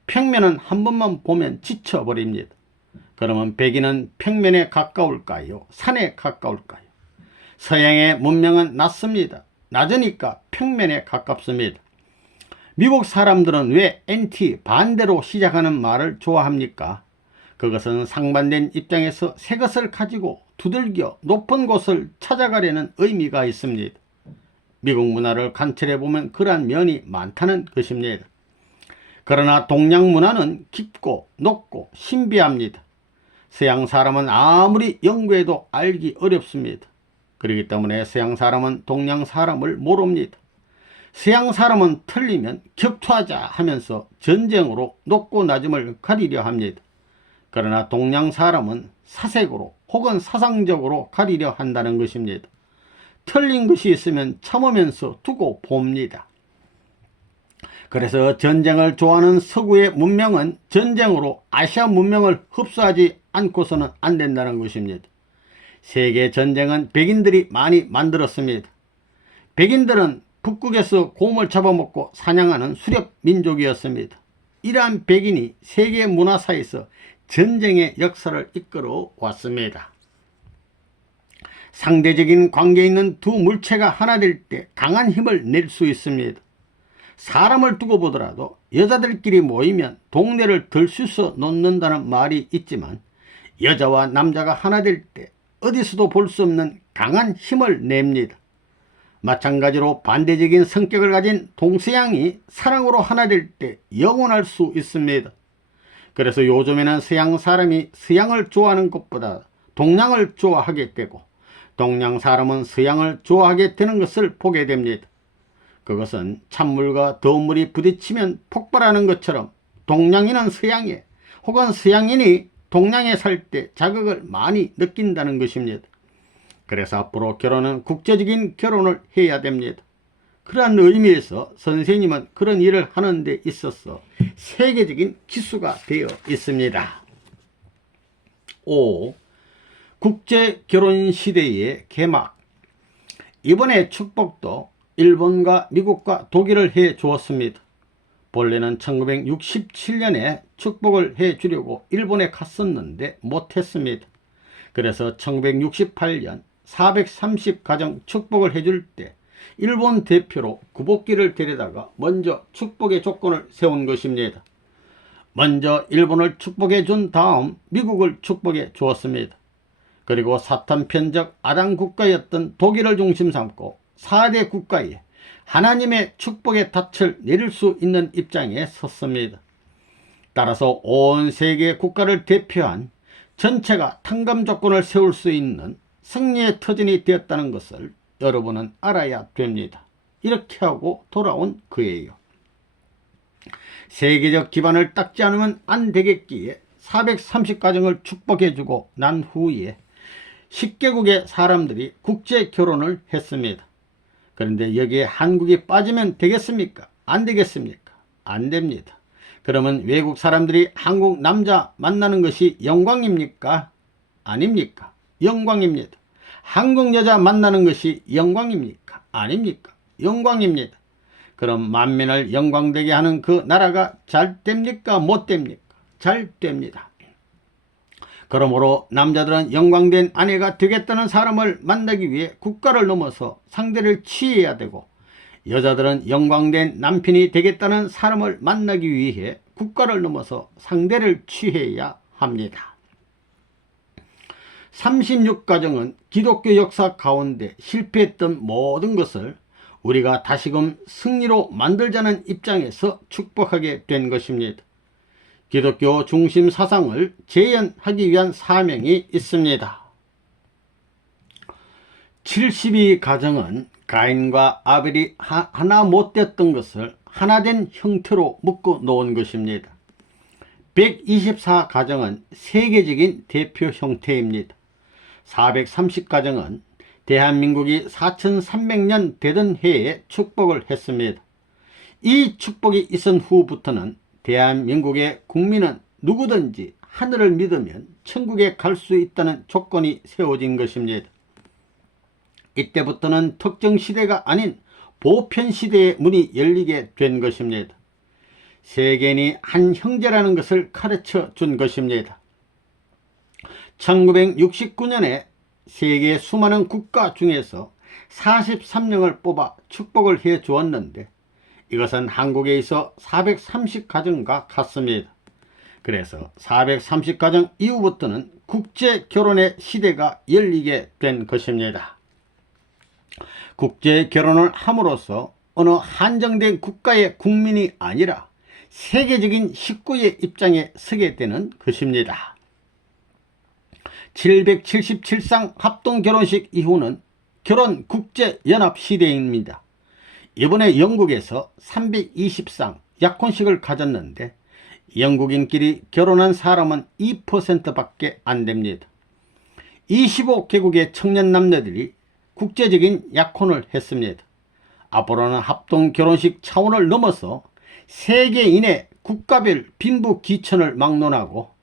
평면은 한 번만 보면 지쳐버립니다. 그러면 백인은 평면에 가까울까요? 산에 가까울까요? 서양의 문명은 낮습니다. 낮으니까 평면에 가깝습니다. 미국 사람들은 왜 NT 반대로 시작하는 말을 좋아합니까? 그것은 상반된 입장에서 새 것을 가지고 두들겨 높은 곳을 찾아가려는 의미가 있습니다. 미국 문화를 관찰해 보면 그러한 면이 많다는 것입니다. 그러나 동양 문화는 깊고 높고 신비합니다. 서양 사람은 아무리 연구해도 알기 어렵습니다. 그렇기 때문에 서양 사람은 동양 사람을 모릅니다. 서양 사람은 틀리면 격투하자 하면서 전쟁으로 높고 낮음을 가리려 합니다. 그러나 동양 사람은 사색으로 혹은 사상적으로 가리려 한다는 것입니다. 틀린 것이 있으면 참으면서 두고 봅니다. 그래서 전쟁을 좋아하는 서구의 문명은 전쟁으로 아시아 문명을 흡수하지 않고서는 안 된다는 것입니다. 세계 전쟁은 백인들이 많이 만들었습니다. 백인들은 북극에서 곰을 잡아먹고 사냥하는 수렵 민족이었습니다. 이러한 백인이 세계 문화사에서 전쟁의 역사를 이끌어 왔습니다. 상대적인 관계에 있는 두 물체가 하나 될 때 강한 힘을 낼 수 있습니다. 사람을 두고 보더라도 여자들끼리 모이면 동네를 들쑤서 놓는다는 말이 있지만 여자와 남자가 하나 될 때 어디서도 볼 수 없는 강한 힘을 냅니다. 마찬가지로 반대적인 성격을 가진 동서양이 사랑으로 하나 될 때 영원할 수 있습니다. 그래서 요즘에는 서양 사람이 서양을 좋아하는 것보다 동양을 좋아하게 되고 동양 사람은 서양을 좋아하게 되는 것을 보게 됩니다. 그것은 찬물과 더운 물이 부딪히면 폭발하는 것처럼 동양인은 서양에 혹은 서양인이 동양에 살 때 자극을 많이 느낀다는 것입니다. 그래서 앞으로 결혼은 국제적인 결혼을 해야 됩니다. 그러한 의미에서 선생님은 그런 일을 하는 데 있어서 세계적인 기수가 되어 있습니다. 5. 국제결혼시대의 개막. 이번에 축복도 일본과 미국과 독일을 해 주었습니다. 본래는 1967년에 축복을 해 주려고 일본에 갔었는데 못했습니다. 그래서 1968년 430가정 축복을 해줄 때 일본 대표로 구복기를 데려다가 먼저 축복의 조건을 세운 것입니다. 먼저 일본을 축복해 준 다음 미국을 축복해 주었습니다. 그리고 사탄 편적 아당 국가였던 독일을 중심 삼고 4대 국가에 하나님의 축복의 닻을 내릴 수 있는 입장에 섰습니다. 따라서 온 세계 국가를 대표한 전체가 탕감 조건을 세울 수 있는 승리의 터전이 되었다는 것을 여러분은 알아야 됩니다. 이렇게 하고 돌아온 그예요. 세계적 기반을 닦지 않으면 안 되겠기에 430가정을 축복해주고 난 후에 10개국의 사람들이 국제 결혼을 했습니다. 그런데 여기에 한국이 빠지면 되겠습니까? 안 되겠습니까? 안 됩니다. 그러면 외국 사람들이 한국 남자 만나는 것이 영광입니까? 아닙니까? 영광입니다. 한국 여자 만나는 것이 영광입니까? 아닙니까? 영광입니다. 그럼 만민을 영광되게 하는 그 나라가 잘 됩니까? 못 됩니까? 잘 됩니다. 그러므로 남자들은 영광된 아내가 되겠다는 사람을 만나기 위해 국가를 넘어서 상대를 취해야 되고, 여자들은 영광된 남편이 되겠다는 사람을 만나기 위해 국가를 넘어서 상대를 취해야 합니다. 36가정은 기독교 역사 가운데 실패했던 모든 것을 우리가 다시금 승리로 만들자는 입장에서 축복하게 된 것입니다. 기독교 중심 사상을 재현하기 위한 사명이 있습니다. 72가정은 가인과 아벨이 하나 못됐던 것을 하나된 형태로 묶어 놓은 것입니다. 124가정은 세계적인 대표 형태입니다. 430가정은 대한민국이 4300년 되던 해에 축복을 했습니다. 이 축복이 있은 후부터는 대한민국의 국민은 누구든지 하늘을 믿으면 천국에 갈 수 있다는 조건이 세워진 것입니다. 이때부터는 특정 시대가 아닌 보편 시대의 문이 열리게 된 것입니다. 세계인이 한 형제라는 것을 가르쳐 준 것입니다. 1969년에 세계 수많은 국가 중에서 43명을 뽑아 축복을 해 주었는데, 이것은 한국에 있어 430가정과 같습니다. 그래서 430가정 이후부터는 국제 결혼의 시대가 열리게 된 것입니다. 국제 결혼을 함으로써 어느 한정된 국가의 국민이 아니라 세계적인 식구의 입장에 서게 되는 것입니다. 777상 합동결혼식 이후는 결혼국제연합 시대입니다. 이번에 영국에서 320상 약혼식을 가졌는데, 영국인끼리 결혼한 사람은 2%밖에 안 됩니다. 25개국의 청년 남녀들이 국제적인 약혼을 했습니다. 앞으로는 합동결혼식 차원을 넘어서 세계인의 국가별 빈부 귀천을 막론하여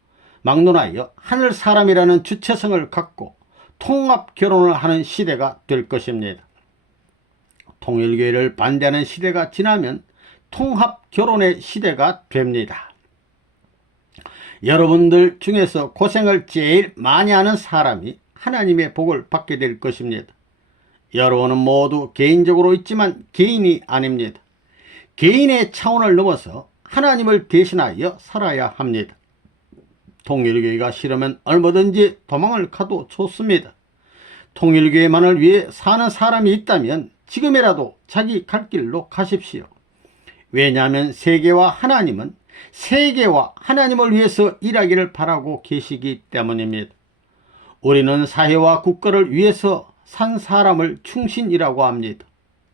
하늘 사람이라는 주체성을 갖고 통합 결혼을 하는 시대가 될 것입니다. 통일교회를 반대하는 시대가 지나면 통합 결혼의 시대가 됩니다. 여러분들 중에서 고생을 제일 많이 하는 사람이 하나님의 복을 받게 될 것입니다. 여러분은 모두 개인적으로 있지만 개인이 아닙니다. 개인의 차원을 넘어서 하나님을 대신하여 살아야 합니다. 통일교회가 싫으면 얼마든지 도망을 가도 좋습니다. 통일교회만을 위해 사는 사람이 있다면 지금이라도 자기 갈 길로 가십시오. 왜냐하면 세계와 하나님은 세계와 하나님을 위해서 일하기를 바라고 계시기 때문입니다. 우리는 사회와 국가를 위해서 산 사람을 충신이라고 합니다.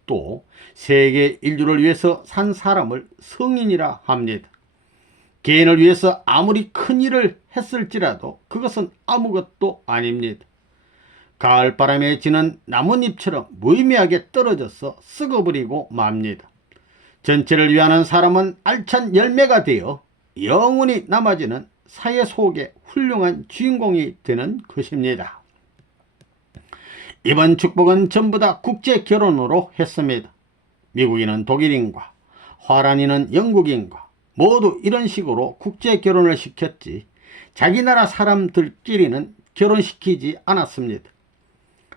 또 세계 인류를 위해서 산 사람을 성인이라 합니다. 개인을 위해서 아무리 큰 일을 했을지라도 그것은 아무것도 아닙니다. 가을바람에 지는 나뭇잎처럼 무의미하게 떨어져서 썩어버리고 맙니다. 전체를 위하는 사람은 알찬 열매가 되어 영원히 남아지는 사회 속의 훌륭한 주인공이 되는 것입니다. 이번 축복은 전부 다 국제 결혼으로 했습니다. 미국인은 독일인과 화란이는 영국인과 모두 이런 식으로 국제 결혼을 시켰지, 자기 나라 사람들끼리는 결혼시키지 않았습니다.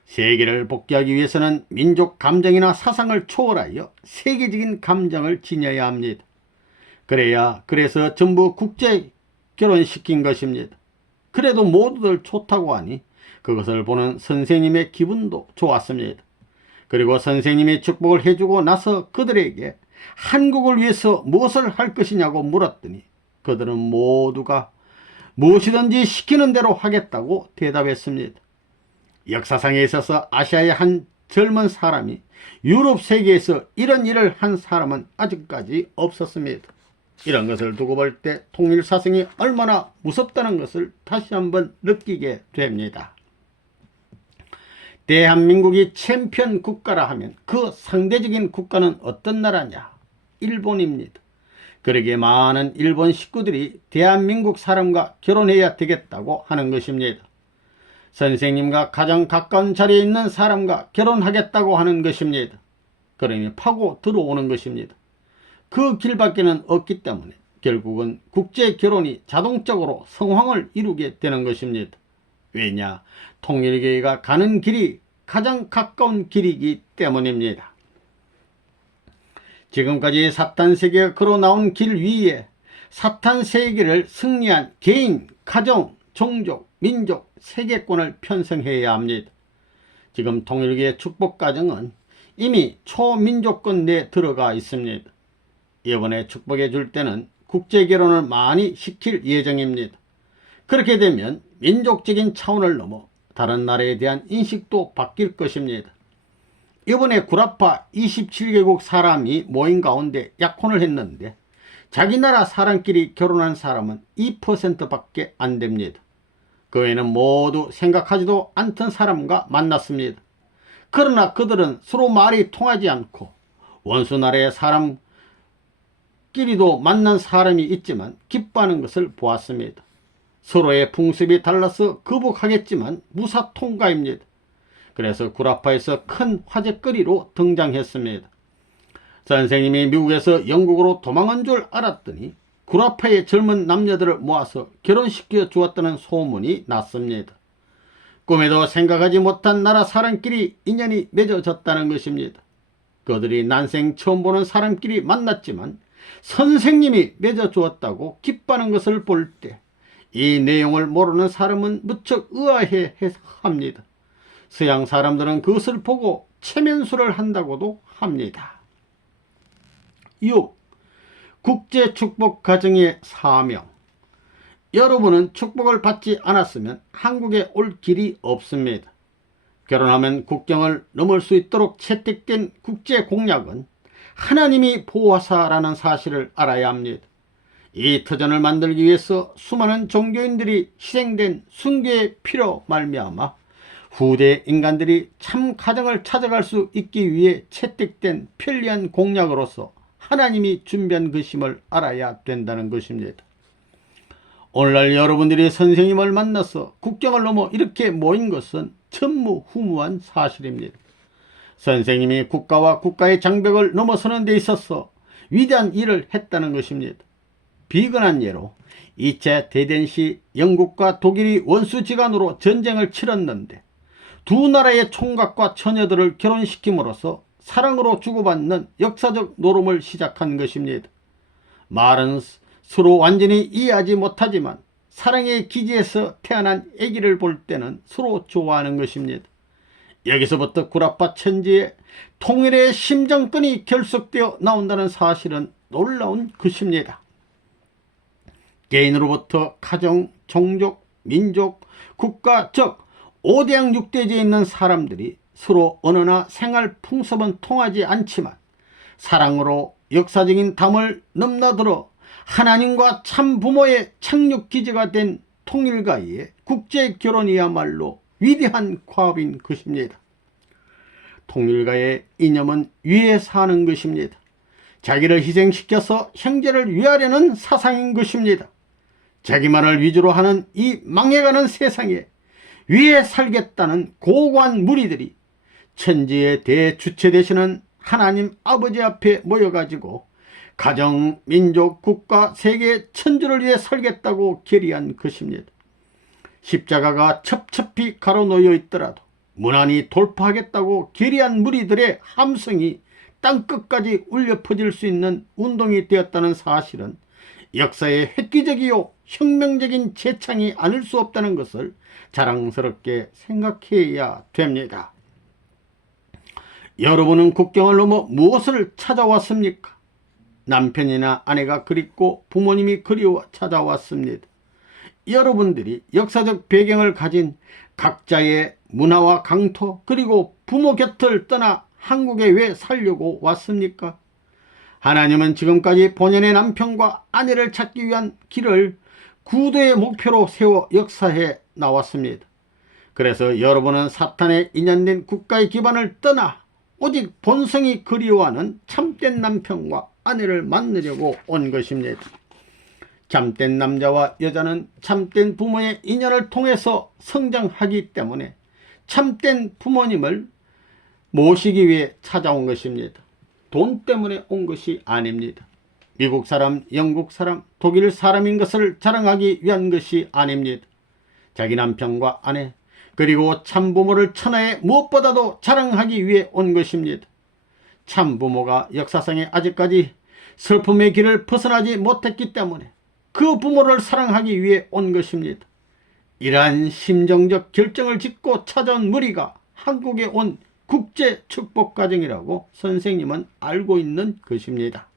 세계를 복귀하기 위해서는 민족 감정이나 사상을 초월하여 세계적인 감정을 지녀야 합니다. 그래서 전부 국제 결혼시킨 것입니다. 그래도 모두들 좋다고 하니 그것을 보는 선생님의 기분도 좋았습니다. 그리고 선생님이 축복을 해주고 나서 그들에게 한국을 위해서 무엇을 할 것이냐고 물었더니 그들은 모두가 무엇이든지 시키는 대로 하겠다고 대답했습니다. 역사상에 있어서 아시아의 한 젊은 사람이 유럽 세계에서 이런 일을 한 사람은 아직까지 없었습니다. 이런 것을 두고 볼 때 통일사상이 얼마나 무섭다는 것을 다시 한번 느끼게 됩니다. 대한민국이 챔피언 국가라 하면 그 상대적인 국가는 어떤 나라냐? 일본입니다. 그러기에 많은 일본 식구들이 대한민국 사람과 결혼해야 되겠다고 하는 것입니다. 선생님과 가장 가까운 자리에 있는 사람과 결혼하겠다고 하는 것입니다. 그러니 파고 들어오는 것입니다. 그 길밖에는 없기 때문에 결국은 국제 결혼이 자동적으로 성황을 이루게 되는 것입니다. 왜냐? 통일교회가 가는 길이 가장 가까운 길이기 때문입니다. 지금까지 사탄 세계가 걸어 나온 길 위에 사탄 세계를 승리한 개인, 가정, 종족, 민족, 세계권을 편성해야 합니다. 지금 통일교회 축복가정은 이미 초민족권 내에 들어가 있습니다. 이번에 축복해 줄 때는 국제결혼을 많이 시킬 예정입니다. 그렇게 되면 민족적인 차원을 넘어 다른 나라에 대한 인식도 바뀔 것입니다. 이번에 구라파 27개국 사람이 모인 가운데 약혼을 했는데 자기 나라 사람끼리 결혼한 사람은 2%밖에 안 됩니다. 그 외에는 모두 생각하지도 않던 사람과 만났습니다. 그러나 그들은 서로 말이 통하지 않고 원수 나라의 사람끼리도 만난 사람이 있지만 기뻐하는 것을 보았습니다. 서로의 풍습이 달라서 거북하겠지만 무사통과입니다. 그래서 구라파에서 큰 화제거리로 등장했습니다. 선생님이 미국에서 영국으로 도망한 줄 알았더니 구라파의 젊은 남녀들을 모아서 결혼시켜 주었다는 소문이 났습니다. 꿈에도 생각하지 못한 나라 사람끼리 인연이 맺어졌다는 것입니다. 그들이 난생 처음 보는 사람끼리 만났지만 선생님이 맺어주었다고 기뻐하는 것을 볼 때 이 내용을 모르는 사람은 무척 의아해 합니다. 서양 사람들은 그것을 보고 체면수를 한다고도 합니다. 6. 국제축복 가정의 사명. 여러분은 축복을 받지 않았으면 한국에 올 길이 없습니다. 결혼하면 국경을 넘을 수 있도록 채택된 국제공약은 하나님이 보호하사라는 사실을 알아야 합니다. 이 터전을 만들기 위해서 수많은 종교인들이 희생된 순교의 피로 말미암아 후대 인간들이 참 가정을 찾아갈 수 있기 위해 채택된 편리한 공약으로서 하나님이 준비한 것임을 알아야 된다는 것입니다. 오늘날 여러분들이 선생님을 만나서 국경을 넘어 이렇게 모인 것은 전무후무한 사실입니다. 선생님이 국가와 국가의 장벽을 넘어서는 데 있어서 위대한 일을 했다는 것입니다. 비근한 예로 2차 대전 시 영국과 독일이 원수지간으로 전쟁을 치렀는데 두 나라의 총각과 처녀들을 결혼시킴으로써 사랑으로 주고받는 역사적 노름을 시작한 것입니다. 말은 서로 완전히 이해하지 못하지만 사랑의 기지에서 태어난 아기를 볼 때는 서로 좋아하는 것입니다. 여기서부터 구라파 천지에 통일의 심정권이 결속되어 나온다는 사실은 놀라운 것입니다. 개인으로부터 가정, 종족, 민족, 국가, 즉 5대양 6대지에 있는 사람들이 서로 언어나 생활 풍습은 통하지 않지만 사랑으로 역사적인 담을 넘나들어 하나님과 참 부모의 착륙기지가 된 통일가의 국제결혼이야말로 위대한 과업인 것입니다. 통일가의 이념은 위에서 하는 것입니다. 자기를 희생시켜서 형제를 위하려는 사상인 것입니다. 자기만을 위주로 하는 이 망해가는 세상에 위에 살겠다는 고고한 무리들이 천지의 대주체 되시는 하나님 아버지 앞에 모여가지고 가정, 민족, 국가, 세계 천주를 위해 살겠다고 결의한 것입니다. 십자가가 첩첩히 가로놓여 있더라도 무난히 돌파하겠다고 결의한 무리들의 함성이 땅끝까지 울려 퍼질 수 있는 운동이 되었다는 사실은 역사의 획기적이요 혁명적인 재창이 아닐 수 없다는 것을 자랑스럽게 생각해야 됩니다. 여러분은 국경을 넘어 무엇을 찾아왔습니까? 남편이나 아내가 그립고 부모님이 그리워 찾아왔습니다. 여러분들이 역사적 배경을 가진 각자의 문화와 강토 그리고 부모 곁을 떠나 한국에 왜 살려고 왔습니까? 하나님은 지금까지 본연의 남편과 아내를 찾기 위한 길을 구도의 목표로 세워 역사해 나왔습니다. 그래서 여러분은 사탄에 인연된 국가의 기반을 떠나 오직 본성이 그리워하는 참된 남편과 아내를 만나려고 온 것입니다. 참된 남자와 여자는 참된 부모의 인연을 통해서 성장하기 때문에 참된 부모님을 모시기 위해 찾아온 것입니다. 돈 때문에 온 것이 아닙니다. 미국 사람, 영국 사람, 독일 사람인 것을 자랑하기 위한 것이 아닙니다. 자기 남편과 아내, 그리고 참부모를 천하에 무엇보다도 자랑하기 위해 온 것입니다. 참부모가 역사상에 아직까지 슬픔의 길을 벗어나지 못했기 때문에 그 부모를 사랑하기 위해 온 것입니다. 이러한 심정적 결정을 짓고 찾아온 무리가 한국에 온 국제 축복가정이라고 선생님은 알고 있는 것입니다.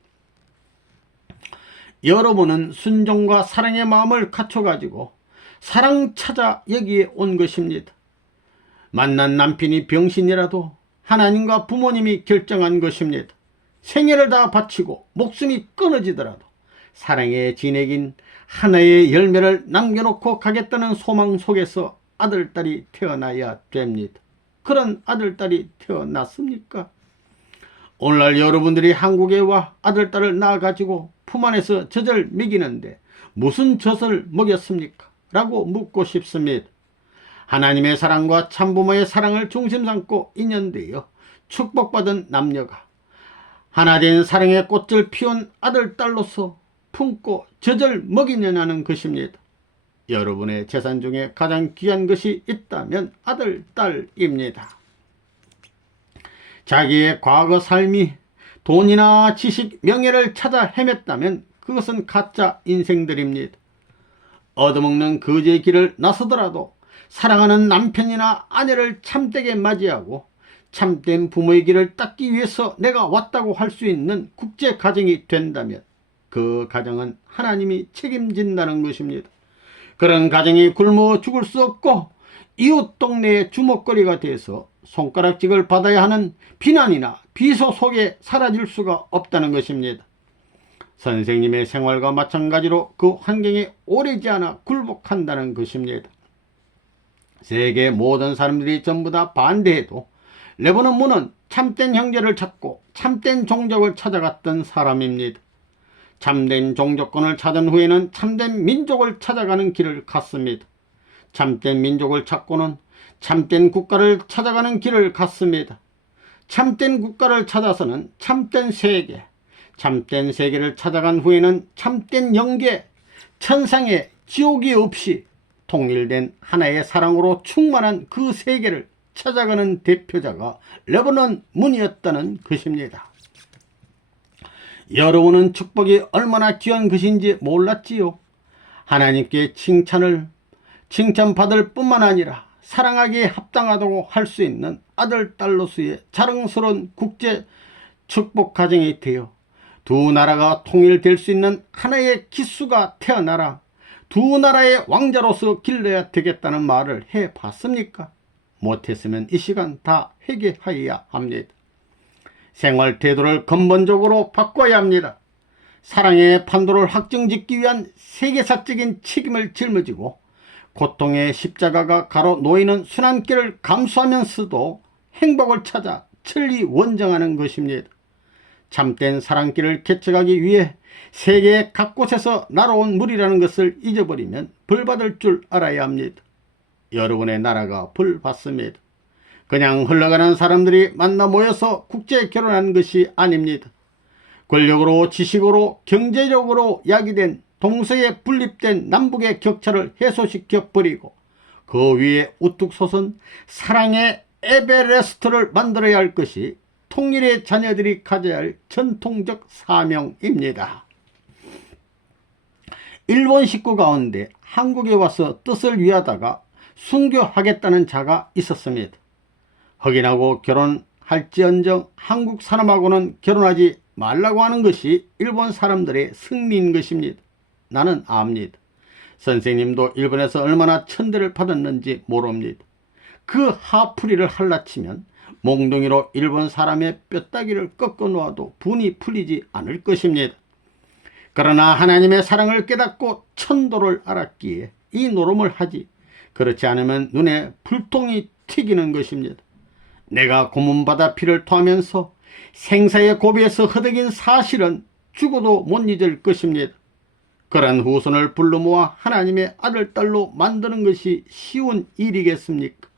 여러분은 순종과 사랑의 마음을 갖춰가지고 사랑 찾아 여기에 온 것입니다. 만난 남편이 병신이라도 하나님과 부모님이 결정한 것입니다. 생애를 다 바치고 목숨이 끊어지더라도 사랑의 진액인 하나의 열매를 남겨놓고 가겠다는 소망 속에서 아들딸이 태어나야 됩니다. 그런 아들딸이 태어났습니까? 오늘날 여러분들이 한국에 와 아들딸을 낳아가지고 품 안에서 젖을 먹이는데 무슨 젖을 먹였습니까? 라고 묻고 싶습니다. 하나님의 사랑과 참부모의 사랑을 중심 삼고 인연되어 축복받은 남녀가 하나된 사랑의 꽃을 피운 아들딸로서 품고 젖을 먹이느냐는 것입니다. 여러분의 재산 중에 가장 귀한 것이 있다면 아들, 딸입니다. 자기의 과거 삶이 돈이나 지식, 명예를 찾아 헤맸다면 그것은 가짜 인생들입니다. 얻어먹는 거지의 길을 나서더라도 사랑하는 남편이나 아내를 참되게 맞이하고 참된 부모의 길을 닦기 위해서 내가 왔다고 할 수 있는 국제 가정이 된다면 그 가정은 하나님이 책임진다는 것입니다. 그런 가정이 굶어 죽을 수 없고 이웃 동네의 주먹거리가 돼서 손가락질을 받아야 하는 비난이나 비소 속에 사라질 수가 없다는 것입니다. 선생님의 생활과 마찬가지로 그 환경에 오래지 않아 굴복한다는 것입니다. 세계 모든 사람들이 전부 다 반대해도 레버넌 문은 참된 형제를 찾고 참된 종족을 찾아갔던 사람입니다. 참된 종족권을 찾은 후에는 참된 민족을 찾아가는 길을 갔습니다. 참된 민족을 찾고는 참된 국가를 찾아가는 길을 갔습니다. 참된 국가를 찾아서는 참된 세계, 참된 세계를 찾아간 후에는 참된 영계, 천상에 지옥이 없이 통일된 하나의 사랑으로 충만한 그 세계를 찾아가는 대표자가 레버넌 문이었다는 것입니다. 여러분은 축복이 얼마나 귀한 것인지 몰랐지요? 하나님께 칭찬받을 뿐만 아니라 사랑하기에 합당하다고 할 수 있는 아들, 딸로서의 자랑스러운 국제 축복 가정이 되어 두 나라가 통일될 수 있는 하나의 기수가 태어나라 두 나라의 왕자로서 길러야 되겠다는 말을 해봤습니까? 못했으면 이 시간 다 회개하여야 합니다. 생활 태도를 근본적으로 바꿔야 합니다. 사랑의 판도를 확정짓기 위한 세계사적인 책임을 짊어지고 고통의 십자가가 가로 놓이는 순환길을 감수하면서도 행복을 찾아 천리 원정하는 것입니다. 참된 사랑길을 개척하기 위해 세계 각곳에서 날아온 물이라는 것을 잊어버리면 벌받을 줄 알아야 합니다. 여러분의 나라가 벌받습니다. 그냥 흘러가는 사람들이 만나 모여서 국제 결혼한 것이 아닙니다. 권력으로, 지식으로, 경제적으로 야기된 동서에 분립된 남북의 격차를 해소시켜 버리고 그 위에 우뚝 솟은 사랑의 에베레스트를 만들어야 할 것이 통일의 자녀들이 가져야 할 전통적 사명입니다. 일본 식구 가운데 한국에 와서 뜻을 위하다가 순교하겠다는 자가 있었습니다. 확인하고 결혼할지언정 한국 사람하고는 결혼하지 말라고 하는 것이 일본 사람들의 승리인 것입니다. 나는 압니다. 선생님도 일본에서 얼마나 천대를 받았는지 모릅니다. 그 하풀이를 할라치면 몽둥이로 일본 사람의 뼈다귀를 꺾어 놓아도 분이 풀리지 않을 것입니다. 그러나 하나님의 사랑을 깨닫고 천도를 알았기에 이 노름을 하지 그렇지 않으면 눈에 불똥이 튀기는 것입니다. 내가 고문받아 피를 토하면서 생사의 고비에서 허덕인 사실은 죽어도 못 잊을 것입니다. 그런 후손을 불러 모아 하나님의 아들, 딸로 만드는 것이 쉬운 일이겠습니까?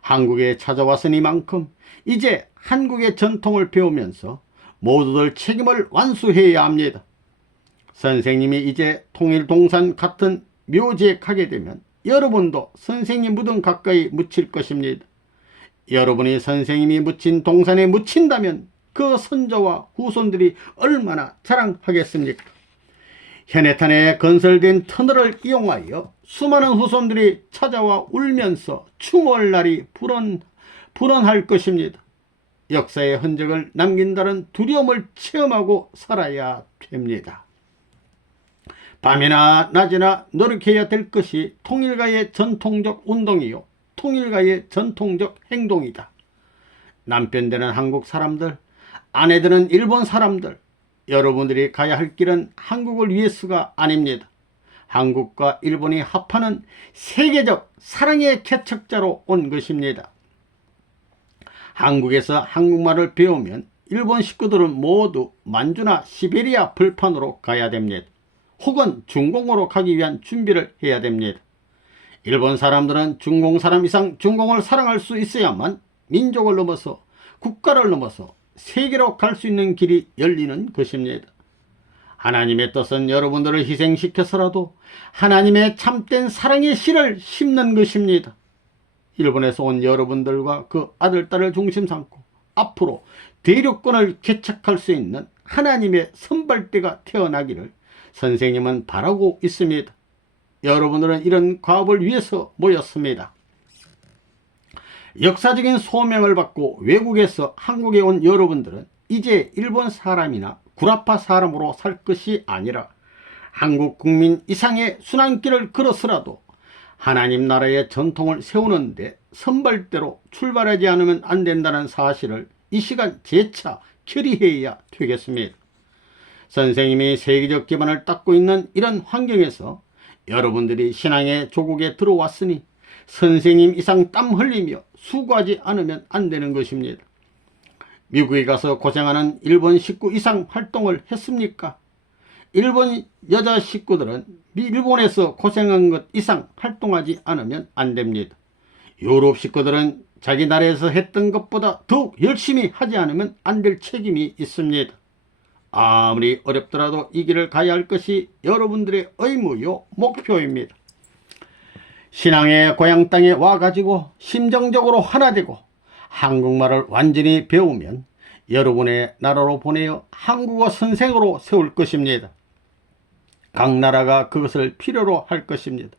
한국에 찾아왔으니만큼 이제 한국의 전통을 배우면서 모두들 책임을 완수해야 합니다. 선생님이 이제 통일동산 같은 묘지에 가게 되면 여러분도 선생님 무덤 가까이 묻힐 것입니다. 여러분이 선생님이 묻힌 동산에 묻힌다면 그 선조와 후손들이 얼마나 자랑하겠습니까? 현해탄에 건설된 터널을 이용하여 수많은 후손들이 찾아와 울면서 추모할 날이 불언할 것입니다. 역사의 흔적을 남긴다는 두려움을 체험하고 살아야 됩니다. 밤이나 낮이나 노력해야 될 것이 통일가의 전통적 운동이요, 통일가의 전통적 행동이다. 남편 되는 한국 사람들, 아내들은 일본 사람들, 여러분들이 가야 할 길은 한국을 위해서가 아닙니다. 한국과 일본이 합하는 세계적 사랑의 개척자로 온 것입니다. 한국에서 한국말을 배우면 일본 식구들은 모두 만주나 시베리아 벌판으로 가야 됩니다. 혹은 중공으로 가기 위한 준비를 해야 됩니다. 일본 사람들은 중공 사람 이상 중공을 사랑할 수 있어야만 민족을 넘어서 국가를 넘어서 세계로 갈 수 있는 길이 열리는 것입니다. 하나님의 뜻은 여러분들을 희생시켜서라도 하나님의 참된 사랑의 씨를 심는 것입니다. 일본에서 온 여러분들과 그 아들, 딸을 중심 삼고 앞으로 대륙권을 개척할 수 있는 하나님의 선발대가 태어나기를 선생님은 바라고 있습니다. 여러분들은 이런 과업을 위해서 모였습니다. 역사적인 소명을 받고 외국에서 한국에 온 여러분들은 이제 일본 사람이나 구라파 사람으로 살 것이 아니라 한국 국민 이상의 순환길을 걸어서라도 하나님 나라의 전통을 세우는데 선발대로 출발하지 않으면 안 된다는 사실을 이 시간 재차 결의해야 되겠습니다. 선생님이 세계적 기반을 닦고 있는 이런 환경에서 여러분들이 신앙의 조국에 들어왔으니 선생님 이상 땀 흘리며 수고하지 않으면 안 되는 것입니다. 미국에 가서 고생하는 일본 식구 이상 활동을 했습니까? 일본 여자 식구들은 일본에서 고생한 것 이상 활동하지 않으면 안 됩니다. 유럽 식구들은 자기 나라에서 했던 것보다 더욱 열심히 하지 않으면 안 될 책임이 있습니다. 아무리 어렵더라도 이 길을 가야 할 것이 여러분들의 의무요 목표입니다. 신앙의 고향 땅에 와가지고 심정적으로 하나 되고 한국말을 완전히 배우면 여러분의 나라로 보내어 한국어 선생으로 세울 것입니다. 각 나라가 그것을 필요로 할 것입니다.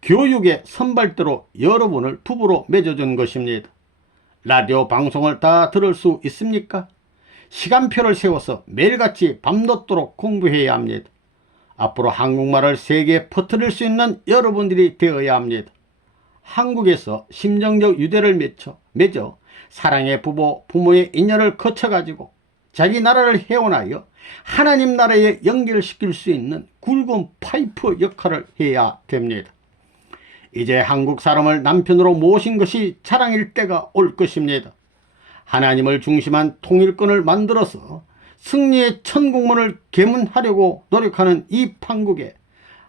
교육의 선발대로 여러분을 부부로 맺어준 것입니다. 라디오 방송을 다 들을 수 있습니까? 시간표를 세워서 매일같이 밤늦도록 공부해야 합니다. 앞으로 한국말을 세계에 퍼뜨릴 수 있는 여러분들이 되어야 합니다. 한국에서 심정적 유대를 맺어 사랑의 부모의 인연을 거쳐가지고 자기 나라를 회원하여 하나님 나라에 연결시킬 수 있는 굵은 파이프 역할을 해야 됩니다. 이제 한국 사람을 남편으로 모신 것이 자랑일 때가 올 것입니다. 하나님을 중심한 통일권을 만들어서 승리의 천국문을 개문하려고 노력하는 이 판국에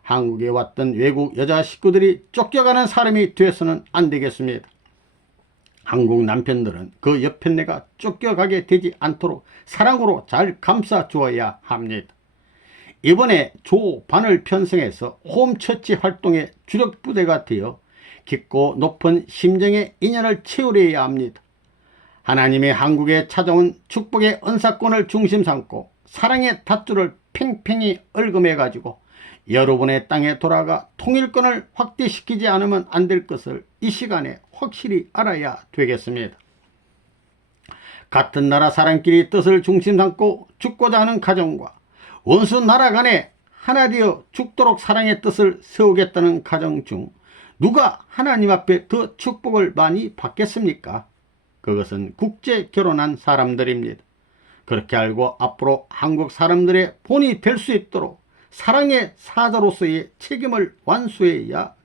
한국에 왔던 외국 여자 식구들이 쫓겨가는 사람이 되어서는 안 되겠습니다. 한국 남편들은 그 여편네가 쫓겨가게 되지 않도록 사랑으로 잘 감싸 주어야 합니다. 이번에 조 반을 편성해서 홈처치 활동의 주력 부대가 되어 깊고 높은 심정의 인연을 채우려야 합니다. 하나님이 한국에 찾아온 축복의 은사권을 중심 삼고 사랑의 닷줄을 팽팽히 얽음해 가지고 여러분의 땅에 돌아가 통일권을 확대시키지 않으면 안 될 것을 이 시간에 확실히 알아야 되겠습니다. 같은 나라 사람끼리 뜻을 중심 삼고 죽고자 하는 가정과 원수 나라 간에 하나 되어 죽도록 사랑의 뜻을 세우겠다는 가정 중 누가 하나님 앞에 더 축복을 많이 받겠습니까? 그것은 국제 결혼한 사람들입니다. 그렇게 알고 앞으로 한국 사람들의 본이 될 수 있도록 사랑의 사자로서의 책임을 완수해야겠습니다.